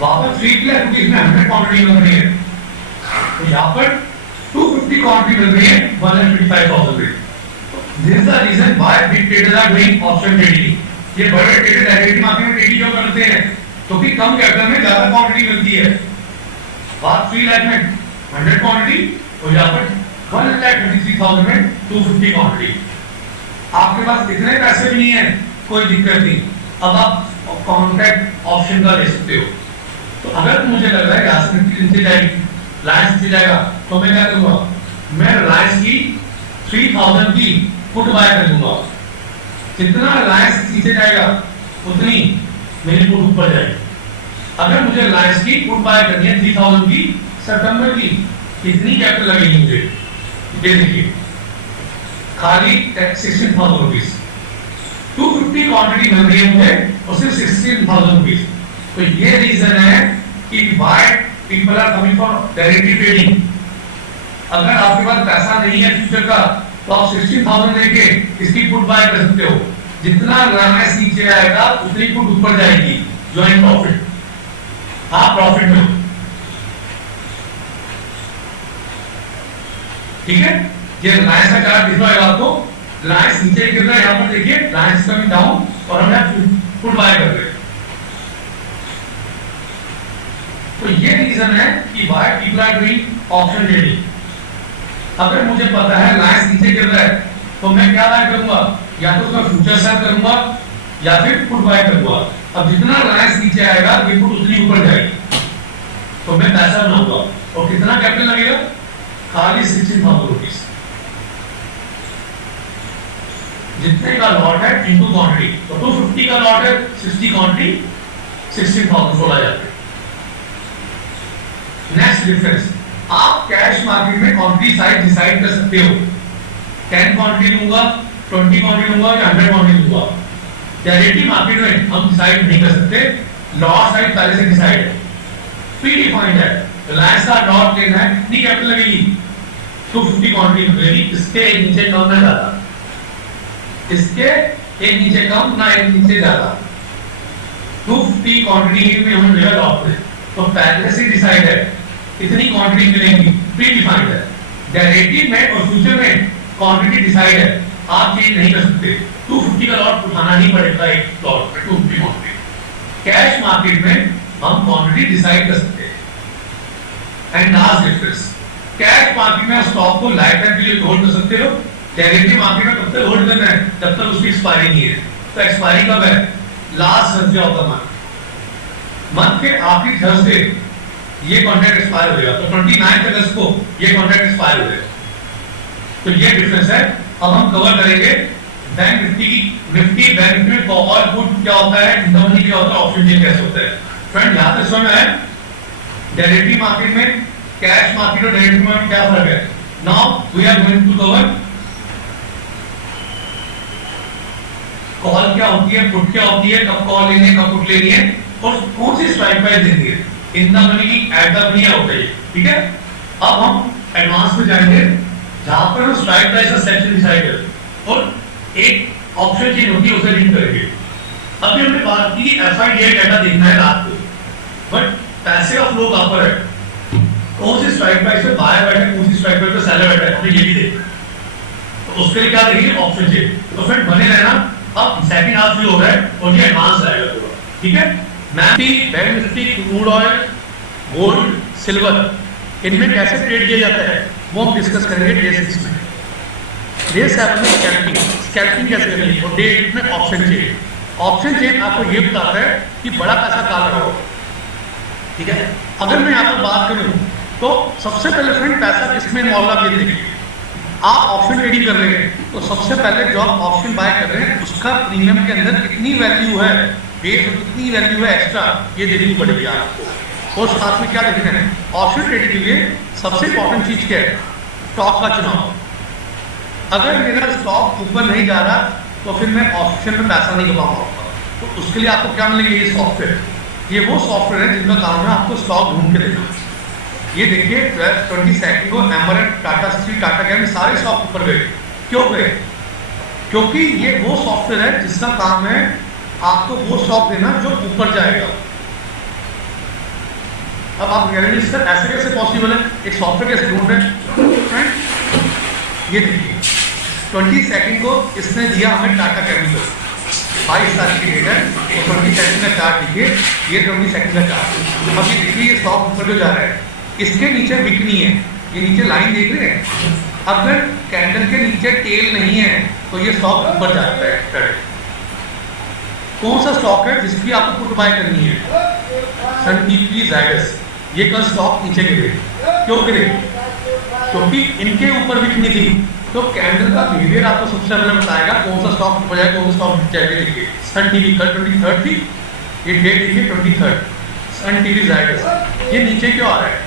वहां पर 3 लाख रुपीस में 100 क्वांटिटी मिल रही है, तो यहाँ पर 250 क्वांटिटी मिल रही है 1,25,000 में। This is the reason why big traders are doing option trading. ये बड़े ट्रेडर डायरेक्टली मार्केट में ट्रेडिंग क्यों करते हैं, क्योंकि कम कैपिटल में ज्यादा क्वांटिटी मिलती है। बात 3 लाख में 100 क्वांटिटी और यहाँ पर 1,23,000 में 250 क्वांटिटी। आपके पास इतने पैसे भी नहीं है, कोई दिक्कत नहीं, अब आप कॉन्ट्रैक्ट ऑप्शन का ले सकते हो। तो अगर मुझे लग रहा है यहाँ से निफ्टी नीचे जाएगी, रिलायंस नीचे जाएगा, तो मैं क्या करूंगा, मैं रिलायंस की 3,000 की पुट बाय कर दूंगा। जितना रिलायंस नीचे जाएगा उतनी मेरी पुट ऊपर जाएगी। अगर मुझे रिलायंस की पुट बाय करनी है 3,000 की सितंबर की, कितनी कैपिटल लगेगी मुझे, ये देखिए, खाली 16,000 रुपीज, 250 क्वांटिटी मिल रही है मुझे और सिर्फ 16,000 रुपीज। तो ये रीजन है कि why people are coming for directly trading. अगर आपके पास पैसा नहीं है फ्यूचर का तो आप 16,000 लेके इसकी पुट बाय कर सकते हो। जितना रिलायंस नीचे आएगा उतनी पुट ऊपर जाएगी, ज्वाइन प्रॉफिट, आप प्रॉफिट में, ठीक है। ये रिलायंस का चार्ट दिख रहा है आपको, रिलायंस नीचे गिर रहा है, यहाँ पर देखिए रिलायंस कमिंग डाउन और हम पुट बाय कर रहे हैं। तो ये रीजन है कि why people are doing option trading. अगर मुझे पता है रिलायंस नीचे गिर रहा है तो मैं क्या बाय करूंगा, या तो उसका फ्यूचर सेल करूंगा या फिर पुट बाय करूंगा। अब जितना रिलायंस नीचे आएगा ये पुट उतनी ऊपर जाएगी, तो मैं पैसा बनाऊंगा। और कितना कैपिटल लगेगा, खाली 16,000 रुपीज। जितने का लॉट है इनटू क्वांटिटी, तो 250 का लॉट है, 60 क्वांटिटी, 16,000 16 जाते हैं। नेक्स्ट डिफरेंस, आप कैश मार्केट में क्वांटिटी साइज डिसाइड कर सकते हो, 10 क्वांटिटी लूंगा, 20 क्वांटिटी लूंगा या 100 क्वांटिटी लूंगा। डायरेक्टली मार्केट में हम डिसाइड नहीं कर सकते, लॉट साइज पहले से डिसाइड है, प्री डिफाइंड है। रिलायंस का लॉट लेना है, कितनी कैपिटल लगेगी, 250 क्वांटिटी लगेगी, इसके एक नीचे कम ना ज्यादा, इसके एक नीचे कम ना एक नीचे ज्यादा, 250 क्वांटिटी में हम लेगा लॉट में, तो पहले से डिसाइड है इतनी क्वांटिटी मिलेगी, प्री डिफाइंड है। डायरेक्टली में और फ्यूचर में क्वांटिटी डिसाइड है, आप चेंज नहीं कर सकते। 250 का लॉट उठाना ही पड़ेगा एक लॉट में, 250 क्वांटिटी। कैश मार्केट में हम क्वांटिटी डिसाइड कर सकते हैं। And last difference, cash market में स्टॉक को लाइफ टाइम के लिए होल्ड कर सकते हो, डायरेक्टली मार्केट में कब तक होल्ड करना है, जब तक उसकी एक्सपायरी नहीं है। तो एक्सपायरी कब है, last Thursday of the month के आखिरी थर्सडे ये कॉन्ट्रैक्ट एक्सपायर हो जाएगा, तो 29 अगस्त को ये कॉन्ट्रैक्ट एक्सपायर हो जाएगा। तो ये डिफरेंस है। अब हम कवर करेंगे बैंक निफ्टी बैंक निफ्टी में कॉल पुट क्या होता है, इंटरमनी क्या होता है, ऑप्शन चेन कैसे होता है। फ्रेंड यहां तक समझ है डायरेक्टली मार्केट में कैश मार्केट और डायरेक्टली में क्या फर्क है। Now we are going to cover call क्या होती है, पुट क्या होती है, कब कॉल लेनी है, कब पुट लेनी है और कौन सी स्ट्राइक प्राइस देनी है। इन द मनी की एट द मनी होता है, ठीक है। अब हम एडवांस में जाएंगे जहां पर हम स्ट्राइक प्राइस का सेक्शन डिसाइड करें और एक ऑप्शन चेन होती है उसे लिंक करेंगे। अभी हमने बात की एफआईडीआई डाटा देखना है रात को, बट पैसे का फ्लो कहां पर है, कौन सी स्ट्राइक प्राइस पे बायर बैठा है, कौन सी स्ट्राइक प्राइस पे सेलर बैठा है, हमें ये भी देखना है। तो उसके लिए क्या देखेंगे, ऑप्शन चेन। तो फिर बने रहना, अब सेकंड हाफ भी हो रहा है और ये एडवांस रहेगा पूरा, ठीक है। Nifty bank Nifty crude oil gold silver इनमें कैसे ट्रेड किया जाता है वो हम डिस्कस करेंगे डे 6 में। डे 7 में स्कैल्पिंग कैसे करेंगे और डे 8 में ऑप्शन चेन। ऑप्शन चेन आपको ये बताता है कि बड़ा पैसा कहां लगा होगा, ठीक है। अगर मैं यहाँ पर बात करूं तो सबसे पहले फ्रेंड पैसा किसमें इन्वॉल्व आप ये देखिए। आप ऑप्शन ट्रेडिंग कर रहे हैं तो सबसे पहले जो आप ऑप्शन बाय कर रहे हैं उसका प्रीमियम के अंदर कितनी वैल्यू है, बेस कितनी वैल्यू है एक्स्ट्रा, ये देखनी पड़ेगी आपको। और साथ में क्या देखना है, ऑप्शन ट्रेडिंग के लिए सबसे इंपॉर्टेंट चीज क्या है, स्टॉक का चुनाव। अगर मेरा स्टॉक ऊपर नहीं जा रहा तो फिर मैं ऑप्शन में पैसा नहीं कमा पाऊंगा। तो उसके लिए आपको क्या मिलेगा, ये सॉफ्टवेयर, ये वो सॉफ्टवेयर है जिनका काम है आपको स्टॉक ढूंढ के देना। ये देखिए 22 को एमरेट, टाटा स्टील, टाटा कैम सारे स्टॉक ऊपर गए। क्यों गए? क्योंकि ये वो सॉफ्टवेयर है जिसका काम है आपको वो स्टॉक देना जो ऊपर जाएगा। अब आप कह रहे हैं सर ऐसे कैसे पॉसिबल है, एक सॉफ्टवेयर कैसे ढूंढ रहे हैं? ये देखिए 22 को इसने दिया हमें टाटा केमिकल, 22 तारीख की डेट है, और 22 का चार्ट देखिए, ये 22 का चार्ट। अब ये देखिए ये स्टॉक ऊपर जो जा रहा है, इसके नीचे बिकनी है, ये नीचे लाइन देख रहे हैं। अगर कैंडल के नीचे टेल नहीं है तो ये स्टॉक ऊपर जाता है। कौन सा स्टॉक है जिसकी आपको पुट बाय करनी है? सन टीपी, जायडस, ये कल स्टॉक नीचे गिरे। क्यों गिरे? क्योंकि इनके ऊपर बिकनी थी। तो कैंडल का बिहेवियर आपको सबसे पहले बताएगा कौन सा स्टॉक ऊपर जाएगा, कौन सा स्टॉक नीचे जाएगा। देखिए सन टीवी कल 23 थी, ये डेट देखिए 23, सन टीवी जायडस, ये नीचे क्यों आ रहा है?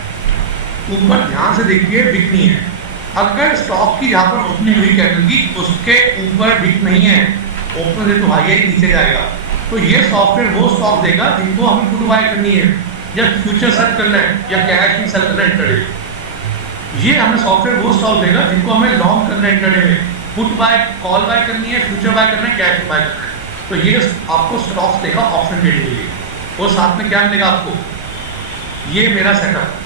ऊपर ध्यान से देखिए बिकनी है। अगर स्टॉक की जहाँ पर ओपनिंग हुई कैंडल की उसके ऊपर बिक नहीं है, ओपन से तो हाई है नीचे जाएगा, तो ये सॉफ्टवेयर वो स्टॉक देगा जिनको हमें पुट बाय करनी है, या फ्यूचर सेल करना है, या कैश में सेल करना है इंट्राडे। ये हमें सॉफ्टवेयर वो स्टॉक देगा जिनको हमें लॉन्ग करना है इंट्राडे में, पुट बाय, कॉल बाय करनी है, फ्यूचर बाय करना है, कैश बाय करना है। तो ये आपको स्टॉक्स देगा ऑप्शन ट्रेडिंग के लिए। और साथ में क्या मिलेगा आपको? ये मेरा सेटअप,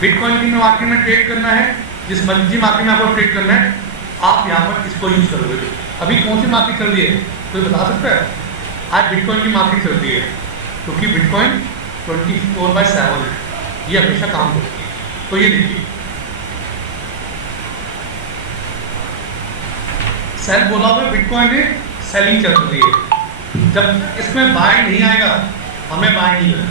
बिटकॉइन की मार्केट में ट्रेड करना है, जिस मर्जी मार्केट में आपको ट्रेड करना है, आप यहाँ पर इसको यूज करोगे। अभी कौन सी मार्केट चल रही है कोई बता सकता है? आज बिटकॉइन की मार्केट चल रही है, क्योंकि बिटकॉइन 24/7 है, ये हमेशा काम करती है। तो ये देखिए सेल बोला हुआ बिटकॉइन में सेलिंग चल रही है। जब इसमें बाय नहीं आएगा, हमें बाय नहीं करना,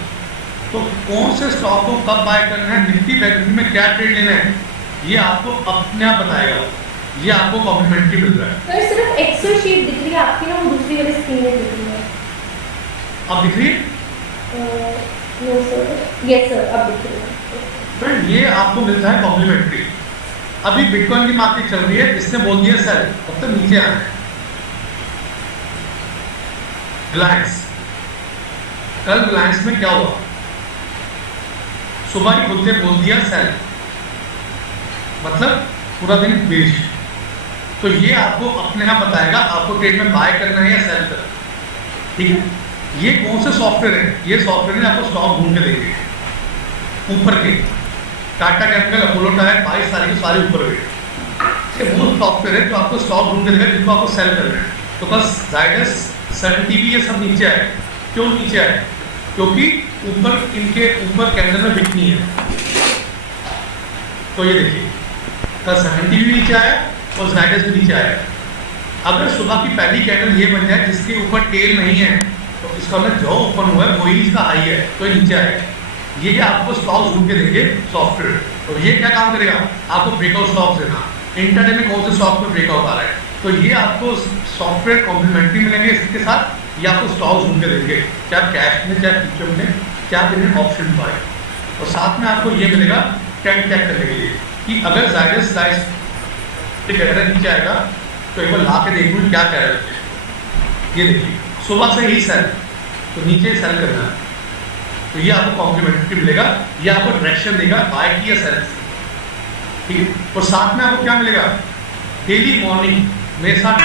तो कौन से स्टॉक को कब बाय करना है, निफ्टी बैंक निफ्टी में क्या ट्रेड लेना है, ये आपको अपने आप बताएगा। ये आपको कॉम्प्लीमेंट्री मिल रहा है। तो सिर्फ एक्सेल शीट दिख रही है आपकी ना, वो दूसरी वाली स्क्रीन में दिख रही है। अब दिख रही है? नो सर, यस सर, अब दिख रही है। फ्रेंड ये आपको मिलता है कॉम्प्लीमेंट्री। अभी बिटकॉइन की मार्केट चल रही है, इसने बोल दिया सेल, अब तो नीचे आना है। रिलायंस, कल रिलायंस में क्या हुआ? सुबह ही खुद से बोल दिया सेल, मतलब पूरा दिन बेच। तो ये आपको अपने आप बताएगा आपको ट्रेड में बाय करना है या सेल करना है। ठीक है, ये कौन से सॉफ्टवेयर है? ये सॉफ्टवेयर ने आपको स्टॉक ढूंढ के देंगे ऊपर के। टाटा कैपिटल, अपोलो टायर 22 तारीख को सारे ऊपर गए। ये वो सॉफ्टवेयर है जो आपको स्टॉक ढूंढ के देगा जिसको आपको सेल करना है। तो बस जायडस, सन टीवी, ये सब नीचे आए। क्यों नीचे आए? क्योंकि ऊपर इनके ऊपर कैंडल में बिकनी है। तो ये देखिए कल सन टीवी नीचे आया और जायडस भी नीचे आया। अगर सुबह की पहली कैंडल ये बन जाए जिसके ऊपर टेल नहीं है, तो इसका मतलब जो ओपन हुआ है वही इसका हाई है, तो ये नीचे आएगा। ये आपको स्टॉक्स ढूंढ के देंगे सॉफ्टवेयर। तो ये क्या काम करेगा? आपको ब्रेकआउट स्टॉक्स देना, इंटरडे में कौन से स्टॉक में ब्रेकआउट आ रहा है। तो ये आपको सॉफ्टवेयर कॉम्प्लीमेंट्री मिलेंगे इसके साथ, ये आपको स्टॉक्स ढूंढ के देंगे, चाहे कैश में, चाहे फ्यूचर में, चाहे इन्हें ऑप्शन बाय। और साथ में आपको ये मिलेगा ट्रेंड चेक करने के लिए कि अगर जायडस प्राइस नीचे आएगा तो एक बार ला के देखूँ क्या कह रहे हैं। ये देखिए सुबह से ही सेल, तो नीचे सेल करना है, तो ये आपको कॉम्प्लीमेंट्री मिलेगा, ये आपको डायरेक्शन देगा बाय की या सेल। ठीक है, और साथ में आपको क्या मिलेगा? डेली मॉर्निंग मेरे साथ